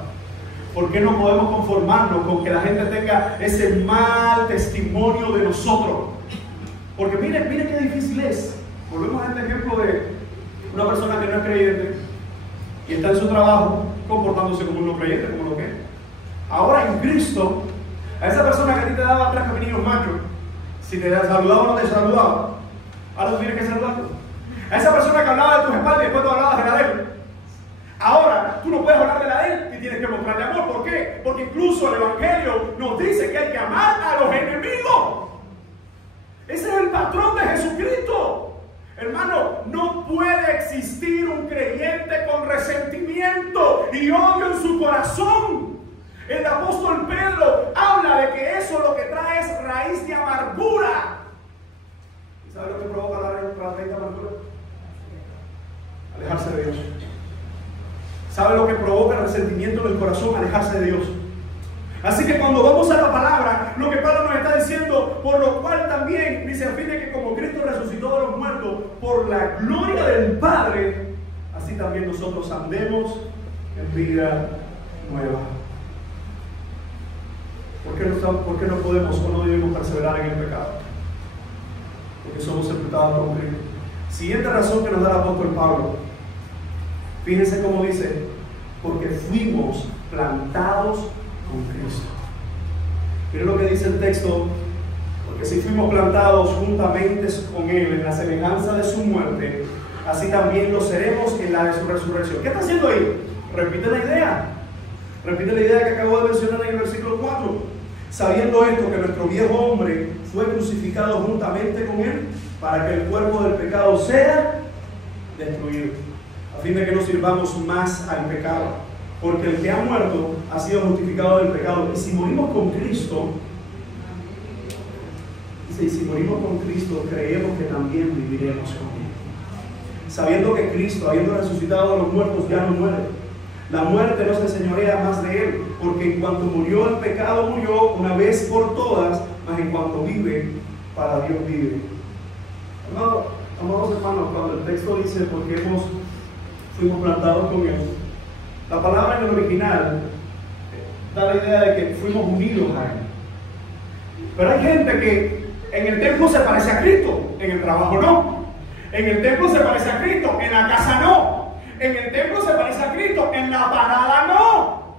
¿Por qué no podemos conformarnos con que la gente tenga ese mal testimonio de nosotros? Porque mire qué difícil es. Volvemos a este ejemplo de una persona que no es creyente y está en su trabajo comportándose como un no creyente, como lo que es. Ahora en Cristo, a esa persona que a ti te daba 3 pequeños machos, si te saludaba o no te saludaba, ahora tú tienes que saludarlo. A esa persona que hablaba de tus espaldas y después tú hablabas de la de él, ahora tú no puedes hablar de la de él y tienes que mostrarle amor. ¿Por qué? Porque incluso el Evangelio nos dice que hay que amar a los enemigos. Ese es el patrón de Jesucristo. Hermano, no puede existir un creyente con resentimiento y odio en su corazón. El apóstol Pedro habla de que eso lo que trae es raíz de amargura. ¿Y sabe lo que provoca la raíz de amargura? Alejarse de Dios. ¿Sabe lo que provoca el resentimiento en el corazón? Alejarse de Dios. Así que cuando vamos a la palabra, lo que Pablo nos está diciendo, por lo cual también dice, a fin de que como Cristo resucitó de los muertos por la gloria del Padre, así también nosotros andemos en vida nueva. ¿Por qué no podemos o no debemos perseverar en el pecado? Porque somos sepultados con Cristo. Siguiente razón que nos da el apóstol Pablo. Fíjense cómo dice: porque fuimos plantados con Cristo. Miren lo que dice el texto: porque si fuimos plantados juntamente con Él en la semejanza de su muerte, así también lo seremos en la de su resurrección. ¿Qué está haciendo ahí? Repite la idea. Repite la idea que acabo de mencionar en el versículo 4. Sabiendo esto, que nuestro viejo hombre fue crucificado juntamente con Él, para que el cuerpo del pecado sea destruido, a fin de que no sirvamos más al pecado. Porque el que ha muerto ha sido justificado del pecado. Y si morimos con Cristo, Dice, y si morimos con Cristo, creemos que también viviremos con Él. Sabiendo que Cristo, habiendo resucitado a los muertos, ya no muere. La muerte no se enseñorea más de Él, porque en cuanto murió el pecado, murió una vez por todas, mas en cuanto vive, para Dios vive. Amados hermanos, cuando el texto dice, porque fuimos plantados con Él, la palabra en el original da la idea de que fuimos unidos a Él. Pero hay gente que en el templo se parece a Cristo, en el trabajo no. En el templo se parece a Cristo, en la casa no. En el templo se parece a Cristo, en la parada no.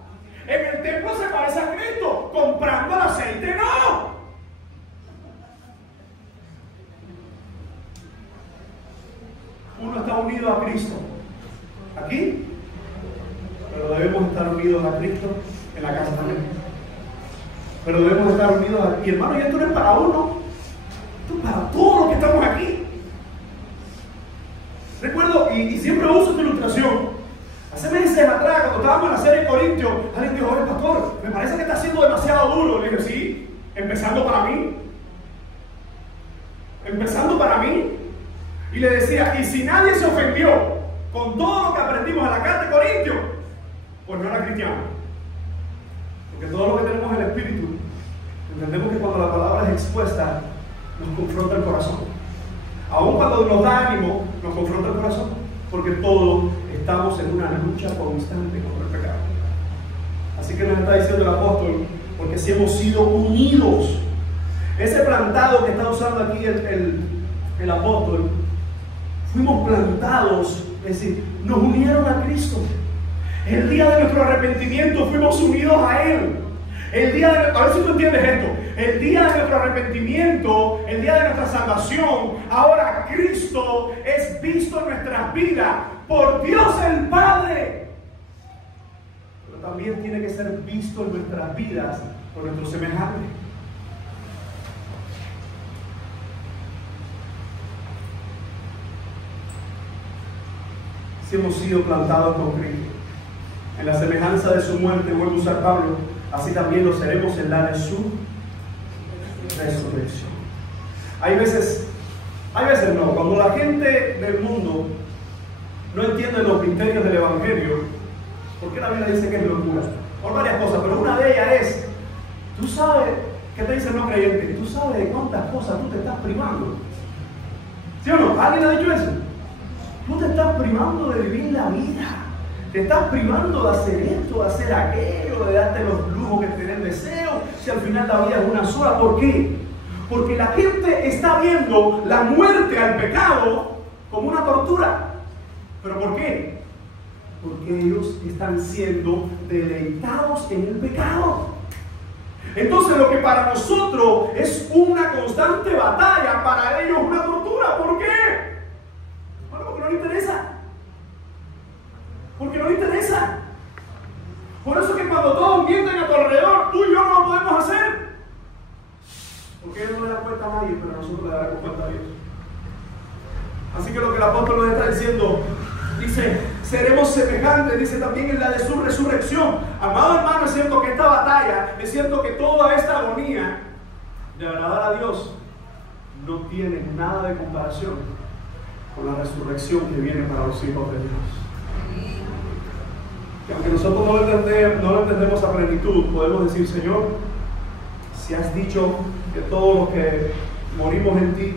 En el templo se parece a Cristo, comprando el aceite no. Uno está unido a Cristo aquí, pero debemos estar unidos a Cristo en la casa también. Pero debemos estar unidos aquí. Y hermano, y esto no es para uno, esto es para todos los que estamos aquí. Recuerdo, y siempre uso esta ilustración, hace meses atrás, cuando estábamos en la serie Corintios, alguien dijo, oye pastor, me parece que está siendo demasiado duro. Le dije, sí, empezando para mí. Empezando para mí. Y le decía, y si nadie se ofendió con todo lo que aprendimos en la carta de Corintios, pues no era cristiano. Porque todo lo que tenemos en el Espíritu, entendemos que cuando la palabra es expuesta, nos confronta el corazón. Aún cuando nos da ánimo, nos confronta el corazón, porque todos estamos en una lucha constante contra el pecado. Así que nos está diciendo el apóstol, porque si hemos sido unidos, ese plantado que está usando aquí el apóstol, fuimos plantados, es decir, nos unieron a Cristo. El día de nuestro arrepentimiento fuimos unidos a Él. A ver si tú entiendes esto. El día de nuestro arrepentimiento, el día de nuestra salvación, ahora Cristo es visto en nuestras vidas por Dios el Padre. Pero también tiene que ser visto en nuestras vidas por nuestro semejante. Si hemos sido plantados con Cristo, en la semejanza de su muerte, vuelve a usar Pablo, así también lo seremos en la de su resurrección. Hay veces no, cuando la gente del mundo no entiende los misterios del Evangelio, porque la Biblia dice que es locura, por varias cosas, pero una de ellas es, tú sabes, ¿qué te dice el no creyente? Tú sabes de cuántas cosas tú te estás privando. ¿Sí o no? ¿Alguien ha dicho eso? Tú te estás privando de vivir la vida. Te estás privando de hacer esto, de hacer aquello, de darte los lujos que tienes deseo, si al final la vida es una sola. ¿Por qué? Porque la gente está viendo la muerte al pecado como una tortura. ¿Pero por qué? Porque ellos están siendo deleitados en el pecado. Entonces lo que para nosotros es una constante batalla, para ellos es una tortura. ¿Por qué? Bueno, porque no les interesa. Porque no le interesa. Por eso que cuando todos mienten a tu alrededor, tú y yo no lo podemos hacer. Porque ellos no le dan cuenta a nadie, pero nosotros le daremos cuenta a Dios. Así que lo que el apóstol nos está diciendo, dice, seremos semejantes, dice también en la de su resurrección. Amado hermano, es cierto que esta batalla, es cierto que toda esta agonía de agradar a Dios no tiene nada de comparación con la resurrección que viene para los hijos de Dios. Que aunque nosotros no lo entendemos a plenitud, podemos decir, Señor, si has dicho que todos los que morimos en ti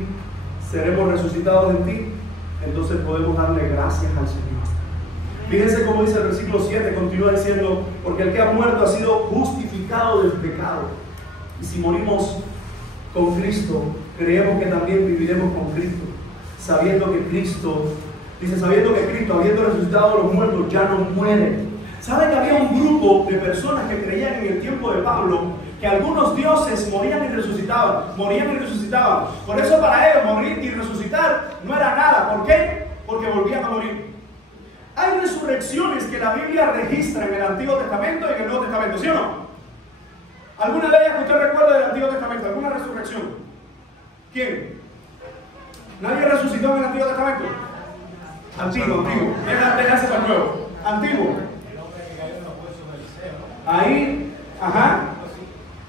seremos resucitados en ti, entonces podemos darle gracias al Señor. Fíjense cómo dice el versículo 7, continúa diciendo, porque el que ha muerto ha sido justificado del pecado. Y si morimos con Cristo, creemos que también viviremos con Cristo, sabiendo que Cristo, habiendo resucitado a los muertos, ya no muere. ¿Saben que había un grupo de personas que creían en el tiempo de Pablo que algunos dioses morían y resucitaban? Por eso para ellos morir y resucitar no era nada. ¿Por qué? Porque volvían a morir. Hay resurrecciones que la Biblia registra en el Antiguo Testamento y en el Nuevo Testamento, ¿sí o no? ¿Alguna de ellas que usted recuerda del Antiguo Testamento? ¿Alguna resurrección? ¿Quién? ¿Nadie resucitó en el Antiguo Testamento? Antiguo. Déjase para el Nuevo. Antiguo. Ahí, ajá.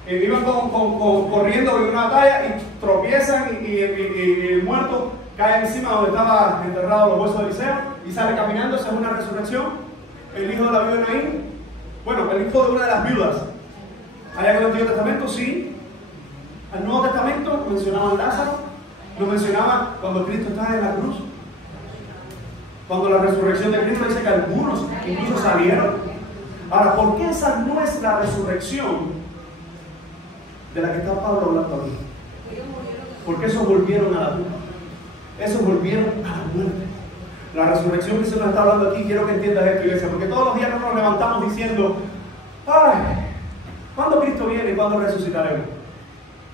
Iban corriendo en una batalla y tropiezan y el muerto cae encima donde estaba enterrado los huesos de Eliseo y sale caminando. Esa es una resurrección. El hijo de la viuda de Naín, bueno, el hijo de una de las viudas. Allá en el Antiguo Testamento, sí. Al Nuevo Testamento mencionaban Lázaro, no mencionaban cuando Cristo estaba en la cruz. Cuando la resurrección de Cristo dice que algunos incluso salieron. Ahora, ¿por qué esa no es la resurrección de la que está Pablo hablando aquí? Porque esos volvieron a la tumba. Esos volvieron a la muerte. La resurrección que se nos está hablando aquí, quiero que entiendas esto, iglesia, porque todos los días nos levantamos diciendo, ay, ¿cuándo Cristo viene y cuándo resucitaremos?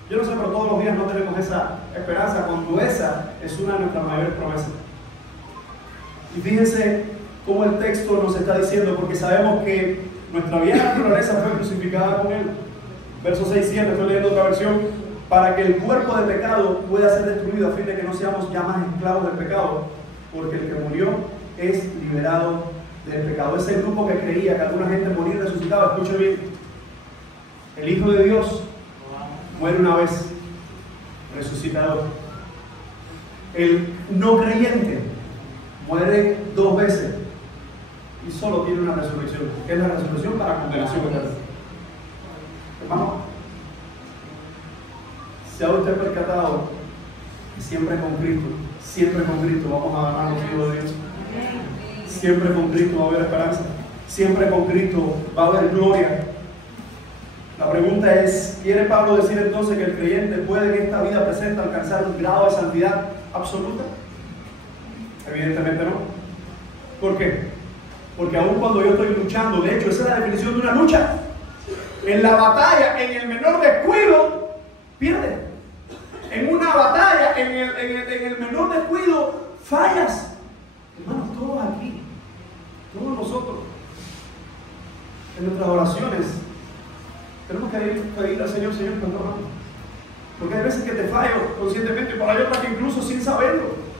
Yo no sé, pero todos los días no tenemos esa esperanza, cuando esa es una de nuestras mayores promesas. Y fíjense cómo el texto nos está diciendo, porque sabemos que nuestra vieja naturaleza fue crucificada con Él. Verso 6 y 7, estoy leyendo otra versión, para que el cuerpo de pecado pueda ser destruido, a fin de que no seamos ya más esclavos del pecado, porque el que murió es liberado del pecado. Ese grupo que creía que alguna gente moría y resucitaba, escuchen bien, el Hijo de Dios muere una vez, resucitador. El no creyente muere 2 veces y solo tiene una resurrección, que es la resurrección para condenación eterna. Hermano, ¿se ha usted percatado que siempre con Cristo vamos a ganar los hijos de Dios? Siempre con Cristo va a haber esperanza, siempre con Cristo va a haber gloria. La pregunta es, ¿quiere Pablo decir entonces que el creyente puede en esta vida presente alcanzar un grado de santidad absoluta? Evidentemente no. ¿Por qué? Porque aun cuando yo estoy luchando, de hecho esa es la definición de una lucha, en la batalla, en el menor descuido, pierde. En una batalla, en el menor descuido, fallas. Hermanos, todos aquí, todos nosotros, en nuestras oraciones, tenemos que pedirle al Señor, perdóname. Porque hay veces que te fallo conscientemente, pero hay otras que incluso sin saberlo.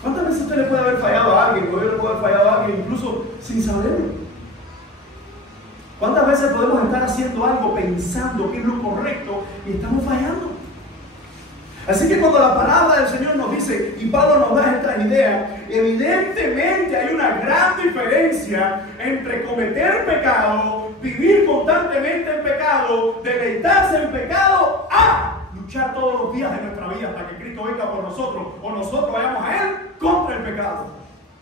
¿Cuántas veces usted le puede haber fallado a alguien? O yo le puedo haber fallado a alguien incluso sin saberlo. ¿Cuántas veces podemos estar haciendo algo pensando que es lo correcto y estamos fallando? Así que cuando la palabra del Señor nos dice, y Pablo nos da esta idea, evidentemente hay una gran diferencia entre cometer pecado, vivir constantemente en pecado, deleitarse en pecado, a luchar todos los días de nuestra vida hasta que Cristo venga por nosotros o nosotros vayamos a Él contra el pecado.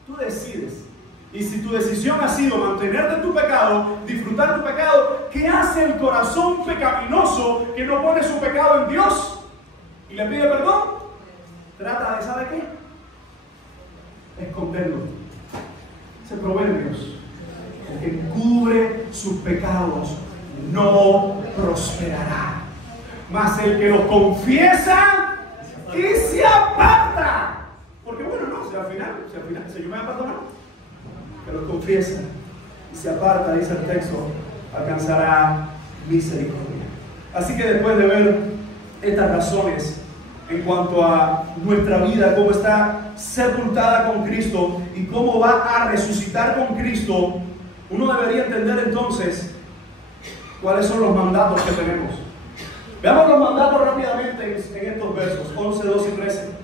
Tú decides. Y si tu decisión ha sido mantenerte en tu pecado, disfrutar tu pecado, ¿qué hace el corazón pecaminoso que no pone su pecado en Dios y le pide perdón? Trata de, ¿sabe qué? Esconderlo. Ese Proverbios, el que cubre sus pecados no prosperará, mas el que los confiesa y se aparta. Porque bueno, no, si al final el Señor me va a perdonar, que los confiesa y se aparta, dice el texto, alcanzará misericordia. Así que después de ver estas razones en cuanto a nuestra vida, cómo está sepultada con Cristo y cómo va a resucitar con Cristo, uno debería entender entonces cuáles son los mandatos que tenemos. Veamos los mandatos rápidamente en estos versos 11, 12 y 13. En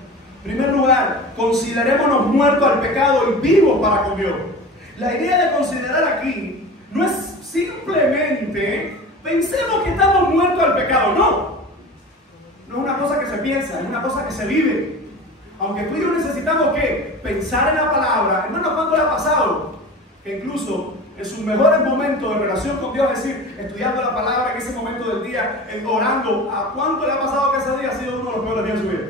primer lugar, considerémonos muertos al pecado y vivos para con Dios. La idea de considerar aquí no es simplemente pensemos que estamos muertos al pecado, no. No es una cosa que se piensa, es una cosa que se vive. Aunque tú y yo necesitamos ¿qué? Pensar en la palabra. Hermano, ¿cuánto le ha pasado? Que incluso en sus mejores momentos de relación con Dios, es decir, estudiando la palabra en ese momento del día, orando, ¿a cuánto le ha pasado que ese día ha sido uno de los peores días de su vida?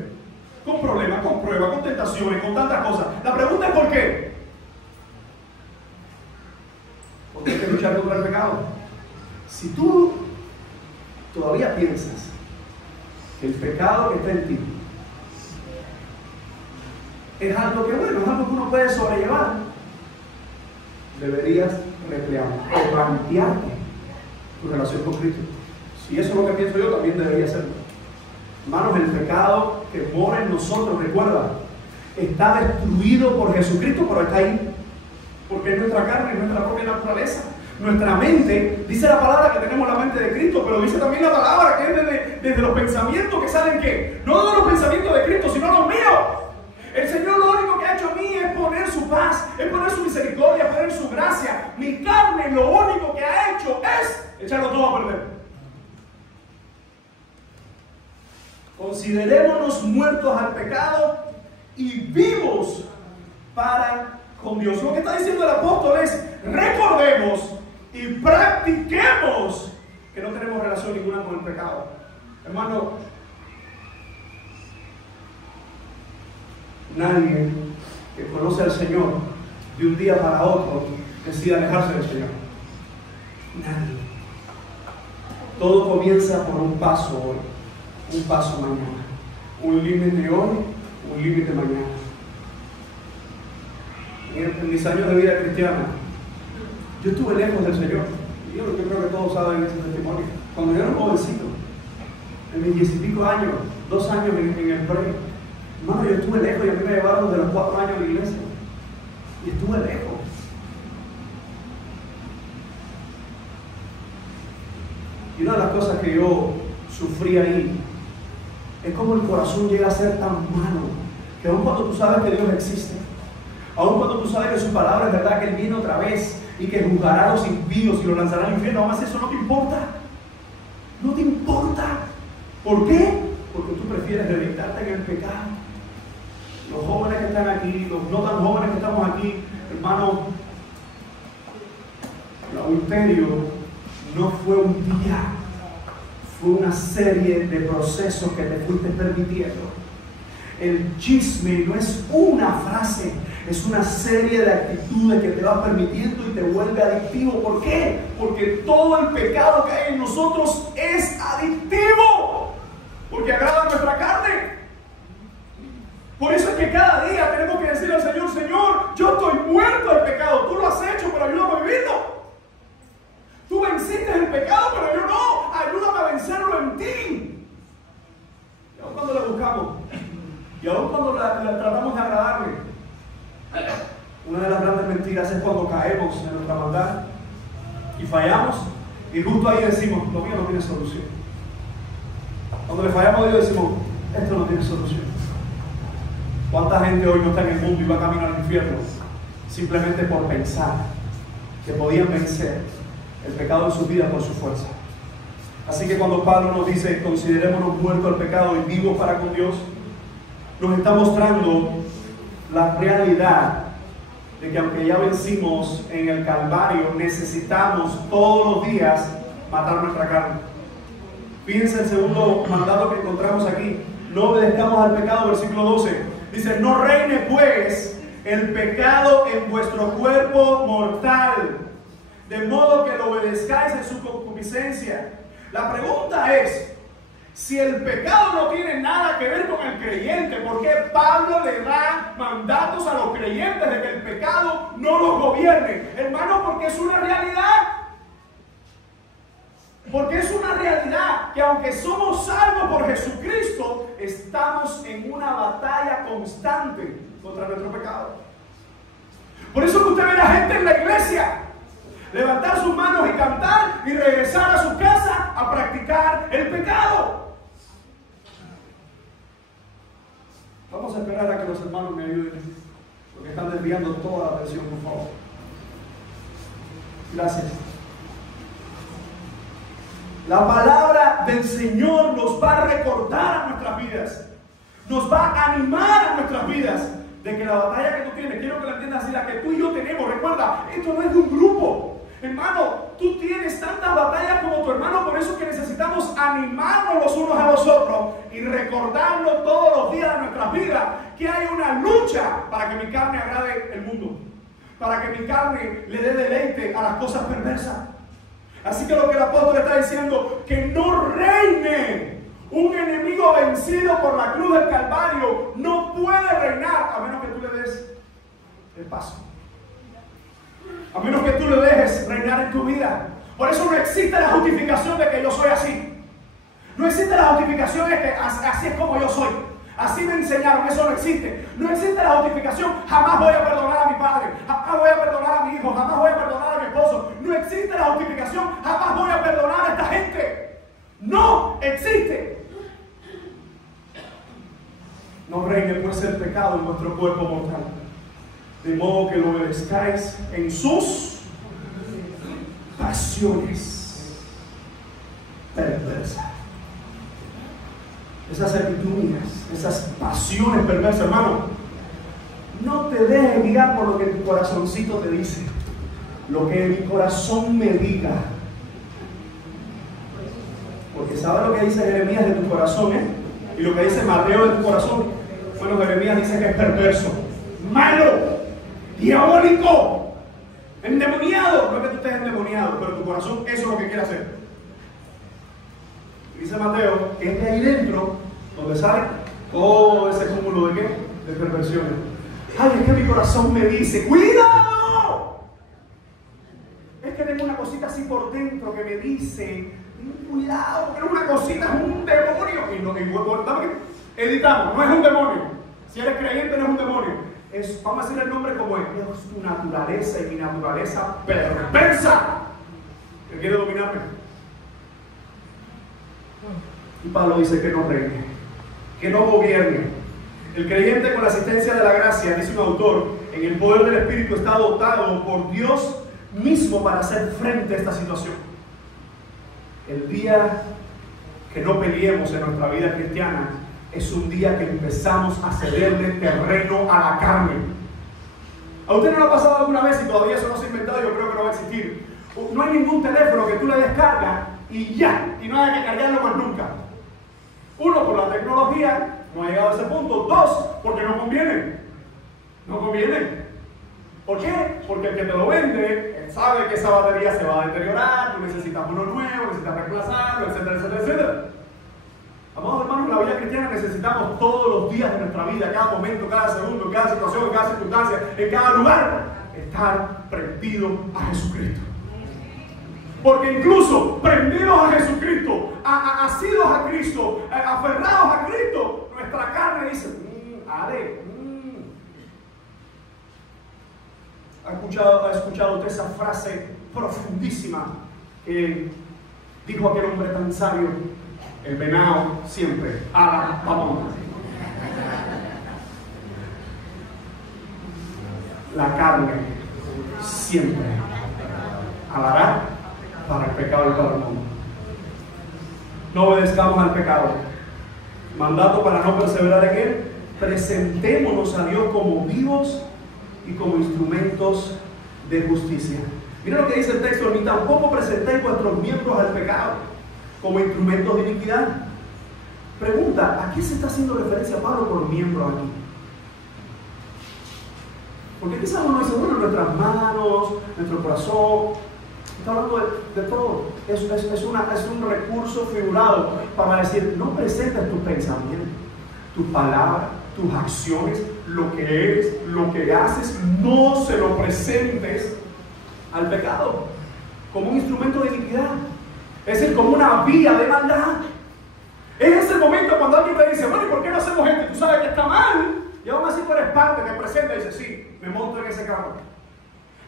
Con problemas, con pruebas, con tentaciones, con tantas cosas. La pregunta es ¿por qué? Porque hay que luchar contra el pecado. Si tú todavía piensas que el pecado que está en ti es algo que, bueno, es algo que uno puede sobrellevar, deberías replantearte tu relación con Cristo. Si eso es lo que pienso yo, también debería serlo. Hermanos, el pecado que mora en nosotros, recuerda, está destruido por Jesucristo, pero está ahí. Porque es nuestra carne, es nuestra propia naturaleza. Nuestra mente, dice la palabra que tenemos la mente de Cristo, pero dice también la palabra que es desde los pensamientos que salen, ¿qué? No de los pensamientos de Cristo, sino los míos. El Señor lo único que ha hecho a mí es poner su paz, es poner su misericordia, poner su gracia. Mi carne lo único que ha hecho es echarlo todo a perder. Considerémonos muertos al pecado y vivos para con Dios. Lo que está diciendo el apóstol es: recordemos y practiquemos que no tenemos relación ninguna con el pecado. Hermano, nadie que conoce al Señor de un día para otro decide alejarse del Señor. Nadie. Todo comienza por un paso hoy, un paso mañana, un límite hoy, un límite mañana. En mis años de vida cristiana, yo estuve lejos del Señor. Yo creo que todos saben ese testimonio. Cuando yo era un jovencito, en mis 10 y pico años, 2 años en el pre, hermano, yo estuve lejos y a mí me llevaron desde los 4 años a la iglesia. Y estuve lejos. Y una de las cosas que yo sufrí ahí es como el corazón llega a ser tan malo que aun cuando tú sabes que Dios existe, aun cuando tú sabes que su palabra es verdad, que Él viene otra vez y que juzgará a los impíos y los lanzará al infierno, aún así eso no te importa. No te importa. ¿Por qué? Porque tú prefieres deleitarte en el pecado. Los jóvenes que están aquí, los no tan jóvenes que estamos aquí, hermano, el adulterio no fue un día, fue una serie de procesos que te fuiste permitiendo. El chisme no es una frase, es una serie de actitudes que te vas permitiendo y te vuelve adictivo. ¿Por qué? Porque todo el pecado que hay en nosotros es adictivo, porque agrada a nuestra carne. Por eso es que cada día tenemos que decirle al Señor: Señor, yo estoy muerto al pecado, tú lo has hecho, pero ayúdame a vivirlo. Tú venciste el pecado, pero yo no, ayúdame a vencerlo en ti. Y aún cuando le buscamos, y aún cuando la tratamos de agradarle, una de las grandes mentiras es cuando caemos en nuestra maldad y fallamos, y justo ahí decimos: lo mío no tiene solución. Cuando le fallamos a Dios decimos: esto no tiene solución. ¿Cuánta gente hoy no está en el mundo y va camino al infierno simplemente por pensar que podían vencer el pecado en su vida por su fuerza? Así que cuando Pablo nos dice: considerémonos muertos al pecado y vivos para con Dios, nos está mostrando la realidad de que aunque ya vencimos en el Calvario, necesitamos todos los días matar nuestra carne. Fíjense el segundo mandato que encontramos aquí: no obedezcamos al pecado, versículo 12. Dice: no reine pues el pecado en vuestro cuerpo mortal, de modo que lo obedezcáis en su concupiscencia. La pregunta es: si el pecado no tiene nada que ver con el creyente, ¿por qué Pablo le da mandatos a los creyentes de que el pecado no los gobierne? Hermano, porque es una realidad. Porque es una realidad que aunque somos salvos por Jesucristo, estamos en una batalla constante contra nuestro pecado. Por eso que usted ve a la gente en la iglesia levantar sus manos y cantar y regresar a su casa a practicar el pecado. Vamos a esperar a que los hermanos me ayuden, porque están desviando toda la atención, por favor. Gracias. La palabra del Señor nos va a recordar a nuestras vidas, nos va a animar a nuestras vidas de que la batalla que tú tienes, quiero que la entiendas así, la que tú y yo tenemos. Recuerda, esto no es de un grupo. Hermano, tú tienes tantas batallas como tu hermano, por eso es que necesitamos animarnos los unos a los otros y recordarlo todos los días de nuestras vidas, que hay una lucha para que mi carne agrade el mundo, para que mi carne le dé deleite a las cosas perversas. Así que lo que el apóstol está diciendo, que no reine un enemigo vencido por la cruz del Calvario, no puede reinar a menos que tú le des el paso, a menos que tú le dejes reinar en tu vida. Por eso no existe la justificación de que yo soy así. No existe la justificación de que así es como yo soy. Así me enseñaron, eso no existe. No existe la justificación. Jamás voy a perdonar a mi padre, jamás voy a perdonar a mi hijo, jamás voy a perdonar a mi esposo. No existe la justificación. Jamás voy a perdonar a esta gente. No existe. No reine pues el pecado en vuestro cuerpo mortal, de modo que lo obedezcáis en sus pasiones perversas. Esas actitudes, esas pasiones perversas, hermano, no te dejes guiar por lo que tu corazoncito te dice. Lo que mi corazón me diga. Porque ¿sabes lo que dice Jeremías de tu corazón, y lo que dice Mateo de tu corazón? Bueno, Jeremías dice que es perverso, malo, diabólico, endemoniado. No es que tú estés endemoniado, pero tu corazón eso es lo que quiere hacer. Dice Mateo que es de ahí dentro donde sale todo ese cúmulo de ¿qué? De perversiones. Ay, es que mi corazón me dice, ¡cuidado! Es que tengo una cosita así por dentro que me dice, cuidado, porque una cosita es un demonio. Y editamos, no es un demonio. Si eres creyente no es un demonio. Vamos a decir el nombre como es tu naturaleza, y mi naturaleza perversa que quiere dominarme. Y Pablo dice que no reine, que no gobierne. El creyente, con la asistencia de la gracia, dice un autor, en el poder del Espíritu está dotado por Dios mismo para hacer frente a esta situación. El día que no peleemos en nuestra vida cristiana es un día que empezamos a cederle terreno a la carne. ¿A usted no le ha pasado alguna vez, y todavía eso no se ha inventado, yo creo que no va a existir? No hay ningún teléfono que tú le descargas y ya, y no haya que cargarlo más nunca. Uno, por la tecnología, no ha llegado a ese punto. Dos, porque no conviene. No conviene. ¿Por qué? Porque el que te lo vende, él sabe que esa batería se va a deteriorar, tú necesitas uno nuevo, necesitas reemplazarlo, etcétera, etcétera, etcétera. Amados hermanos, en la vida cristiana necesitamos todos los días de nuestra vida, cada momento, cada segundo, cada situación, cada circunstancia, en cada lugar, estar prendido a Jesucristo. Porque incluso prendidos a Jesucristo, asidos a Cristo, aferrados a Cristo, nuestra carne dice, ¿Ha escuchado usted esa frase profundísima que dijo aquel hombre tan sabio? El venado siempre ala vamos. La carne siempre alará para el pecado y para el mundo. No obedezcamos al pecado. Mandato para no perseverar en él. Presentémonos a Dios como vivos y como instrumentos de justicia. Mira lo que dice el texto: ni tampoco presentéis vuestros miembros al pecado como instrumentos de iniquidad. Pregunta: ¿a qué se está haciendo referencia Pablo por miembro aquí? Porque quizás uno dice, bueno, nuestras manos, nuestro corazón. Está hablando de todo. Es un recurso figurado para decir, no presentes tus pensamientos, tus palabras, tus acciones, lo que eres, lo que haces, no se lo presentes al pecado como un instrumento de iniquidad. Es decir, como una vía de maldad. Es ese momento cuando alguien te dice, bueno, ¿y por qué no hacemos esto? Tú sabes que está mal, y aún así tú eres parte, te presenta y dices, sí, me monto en ese carro.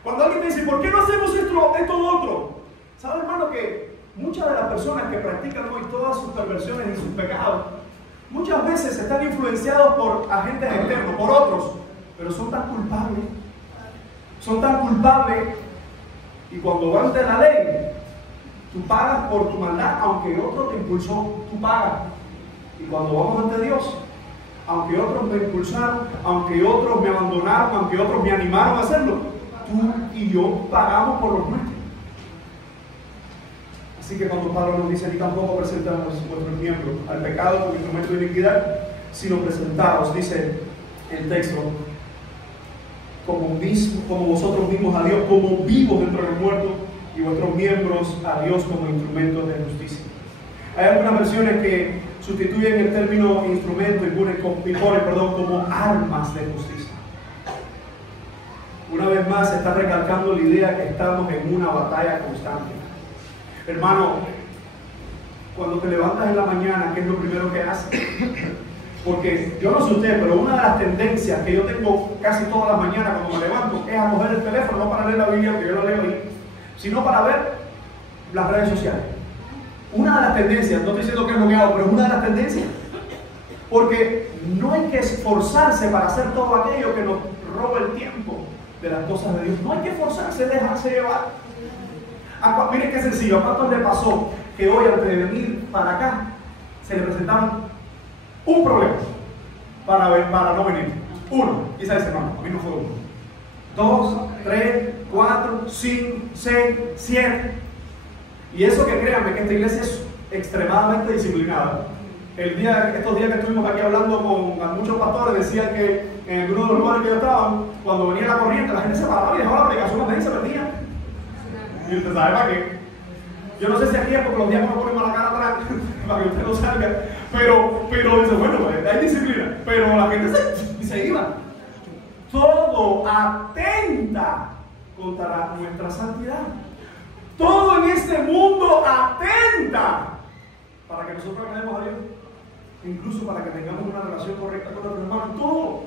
Cuando alguien te dice, ¿por qué no hacemos esto o otro? ¿Sabes, hermano, que muchas de las personas que practican hoy todas sus perversiones y sus pecados, muchas veces están influenciados por agentes externos, por otros, pero son tan culpables? Son tan culpables, y cuando van ante la ley, tú pagas por tu maldad, aunque otro te impulsó, tú pagas. Y cuando vamos ante Dios, aunque otros me impulsaron, aunque otros me abandonaron, aunque otros me animaron a hacerlo, tú y yo pagamos por los nuestros. Así que cuando Pablo nos dice, ni tampoco presentamos vuestros miembros al pecado como instrumento de iniquidad, sino presentados, dice el texto, como vosotros mismos a Dios, como vivos dentro de los muertos, y vuestros miembros a Dios como instrumentos de justicia. Hay algunas versiones que sustituyen el término instrumento y ponen como armas de justicia. Una vez más se está recalcando la idea que estamos en una batalla constante. Hermano, cuando te levantas en la mañana, ¿qué es lo primero que haces? Porque yo no sé usted, pero una de las tendencias que yo tengo casi todas las mañanas cuando me levanto es a coger el teléfono, no para leer la Biblia, que yo la leo ahí, sino para ver las redes sociales. Una de las tendencias, no estoy diciendo que es lo que hago, pero es una de las tendencias. Porque no hay que esforzarse para hacer todo aquello que nos roba el tiempo de las cosas de Dios. No hay que esforzarse, dejarse llevar. Miren qué sencillo, ¿a cuántos le pasó que hoy antes de venir para acá se le presentaron un problema para no venir? Uno, quizás dice, no, a mí no fue uno. 2, 3, 4, 5, 6, 7. Y eso que créanme que esta iglesia es extremadamente disciplinada. Estos días que estuvimos aquí hablando con muchos pastores, decían que en algunos de los lugares que yo estaba, cuando venía la corriente, la gente se paraba y dejaba la predicación y se perdía. Y usted sabe para qué. Yo no sé si aquí es porque los días me ponen mala cara atrás para que usted no salga, pero dice, bueno, hay disciplina, pero la gente se iba. Todo atenta contra nuestra santidad. Todo en este mundo atenta para que nosotros agrademos a Dios, incluso para que tengamos una relación correcta con nuestros hermanos, todo.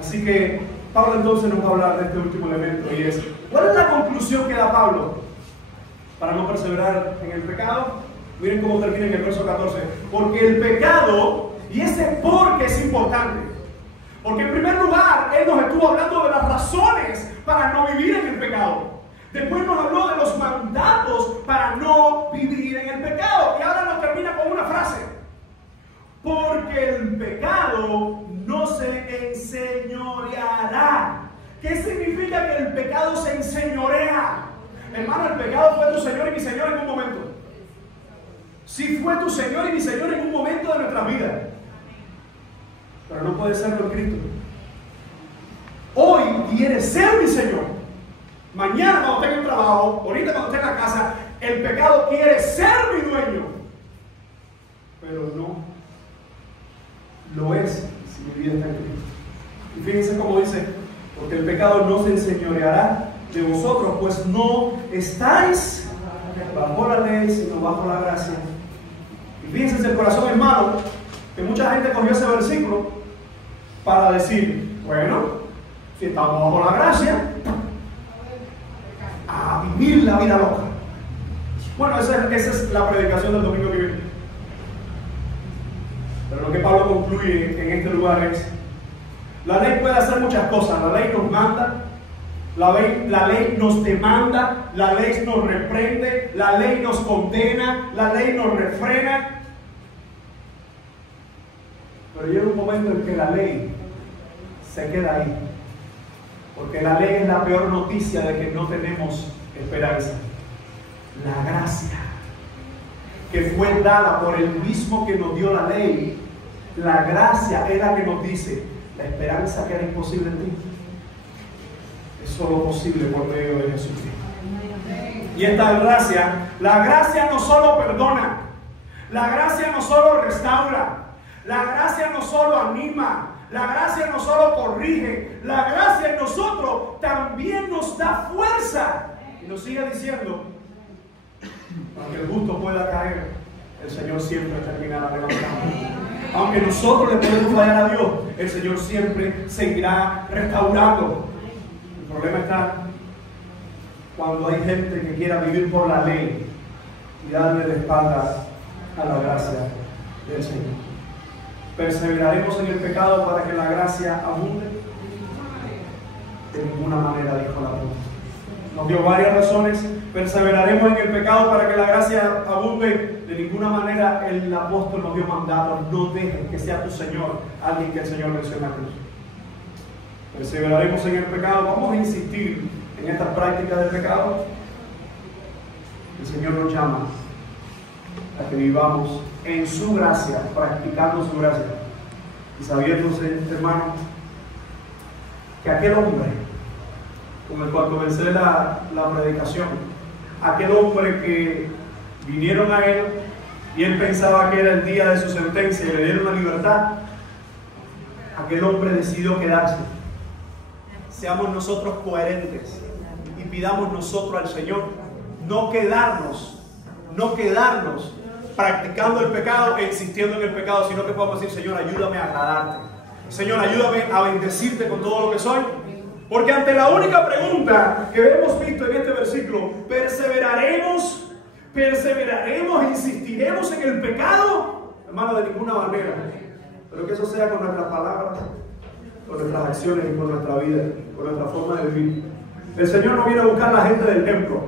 Así que Pablo entonces nos va a hablar de este último elemento, y es, ¿cuál es la conclusión que da Pablo para no perseverar en el pecado? Miren cómo termina en el verso 14. Porque el pecado, y ese porque es importante, porque en primer lugar él nos estuvo hablando de las razones para no vivir en el pecado. Después nos habló de los mandatos para no vivir en el pecado. Y ahora nos termina con una frase. Porque el pecado no se enseñoreará. ¿Qué significa que el pecado se enseñorea? Hermano, el pecado fue tu Señor y mi Señor en un momento. Sí fue tu Señor y mi Señor en un momento de nuestra vida. Pero no puede serlo en Cristo. Hoy quiere ser mi Señor. Mañana cuando tenga un trabajo, ahorita cuando esté en la casa, el pecado quiere ser mi dueño. Pero no lo es si mi vida está en Cristo. Y fíjense cómo dice, porque el pecado no se enseñoreará de vosotros, pues no estáis bajo la ley, sino bajo la gracia. Y fíjense el corazón hermano, que mucha gente cogió ese versículo para decir, bueno, si estamos bajo la gracia, a vivir la vida loca. Bueno, esa es la predicación del domingo que viene. Pero lo que Pablo concluye en este lugar es, la ley puede hacer muchas cosas. La ley nos manda, la ley nos demanda, la ley nos reprende, la ley nos condena, la ley nos refrena. Pero llega un momento en que la ley se queda ahí. Porque la ley es la peor noticia de que no tenemos esperanza. La gracia, que fue dada por el mismo que nos dio la ley, la gracia es la que nos dice, la esperanza que era imposible en ti, es solo posible por medio de Jesucristo. Y esta gracia, la gracia no solo perdona, la gracia no solo restaura, la gracia no solo anima, la gracia no solo corrige, la gracia en nosotros también nos da fuerza. Y nos sigue diciendo, aunque el justo pueda caer, el Señor siempre terminará levantando. Aunque nosotros le podemos fallar a Dios, el Señor siempre seguirá restaurando. El problema está cuando hay gente que quiera vivir por la ley y darle la espalda a la gracia del Señor. ¿Perseveraremos en el pecado para que la gracia abunde? De ninguna manera, dijo el apóstol. Nos dio varias razones. ¿Perseveraremos en el pecado para que la gracia abunde? De ninguna manera. El apóstol nos dio mandato. No dejes que sea tu Señor alguien que el Señor menciona a Cruz. ¿Perseveraremos en el pecado? Vamos a insistir en esta práctica del pecado. El Señor nos llama a que vivamos en su gracia, practicando su gracia. Y sabiéndose, hermano, que aquel hombre con el cual comencé la predicación, aquel hombre que vinieron a él y él pensaba que era el día de su sentencia y le dieron la libertad, aquel hombre decidió quedarse. Seamos nosotros coherentes y pidamos nosotros al Señor no quedarnos practicando el pecado e insistiendo en el pecado, sino que podamos decir, Señor, ayúdame a agradarte. Señor, ayúdame a bendecirte con todo lo que soy. Porque ante la única pregunta que hemos visto en este versículo, ¿perseveraremos? ¿Insistiremos en el pecado? Hermano, de ninguna manera. Pero que eso sea con nuestras palabras, con nuestras acciones y con nuestra vida, con nuestra forma de vivir. El Señor no viene a buscar la gente del templo.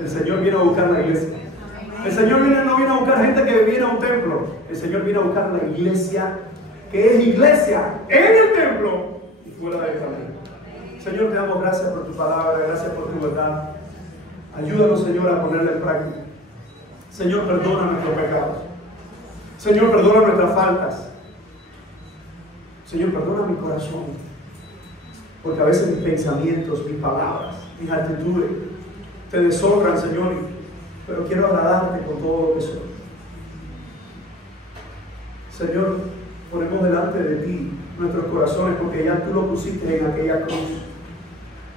El Señor viene a buscar la iglesia. El Señor no viene a buscar gente que viene a un templo. El Señor viene a buscar la iglesia, que es iglesia en el templo y fuera de esta ley. Señor, te damos gracias por tu palabra, gracias por tu verdad. Ayúdanos, Señor, a ponerla en práctica. Señor, perdona nuestros pecados. Señor, perdona nuestras faltas. Señor, perdona mi corazón. Porque a veces mis pensamientos, mis palabras, mis actitudes te deshonran, Señor. Pero quiero agradarte con todo lo que soy. Señor, ponemos delante de ti nuestros corazones porque ya tú lo pusiste en aquella cruz.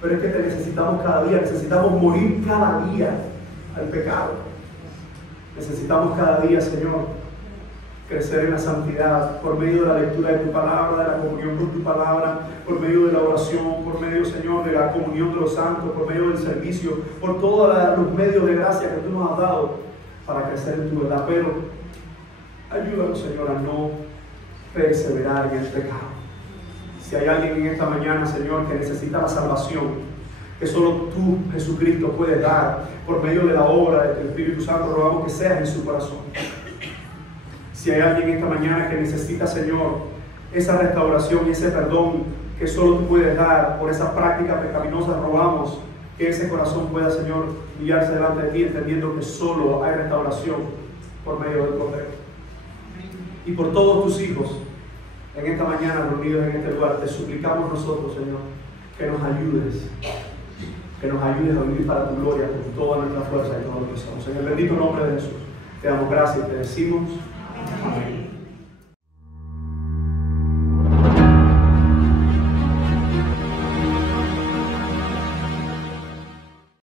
Pero es que te necesitamos cada día, necesitamos morir cada día al pecado. Necesitamos cada día, Señor, crecer en la santidad por medio de la lectura de tu palabra, de la comunión con tu palabra, por medio de la oración, por medio, Señor, de la comunión de los santos, por medio del servicio, por todos los medios de gracia que tú nos has dado para crecer en tu verdad. Pero ayúdanos, Señor, a no perseverar en el pecado. Si hay alguien en esta mañana, Señor, que necesita la salvación, que solo tú, Jesucristo, puedes dar por medio de la obra de tu Espíritu Santo, rogamos que seas en su corazón. Si hay alguien esta mañana que necesita, Señor, esa restauración y ese perdón que solo tú puedes dar por esa práctica pecaminosa, rogamos que ese corazón pueda, Señor, humillarse delante de ti, entendiendo que solo hay restauración por medio del Cordero. Y por todos tus hijos, en esta mañana reunidos en este lugar, te suplicamos nosotros, Señor, que nos ayudes a vivir para tu gloria con toda nuestra fuerza y todo lo que somos. En el bendito nombre de Jesús, te damos gracias y te decimos amén.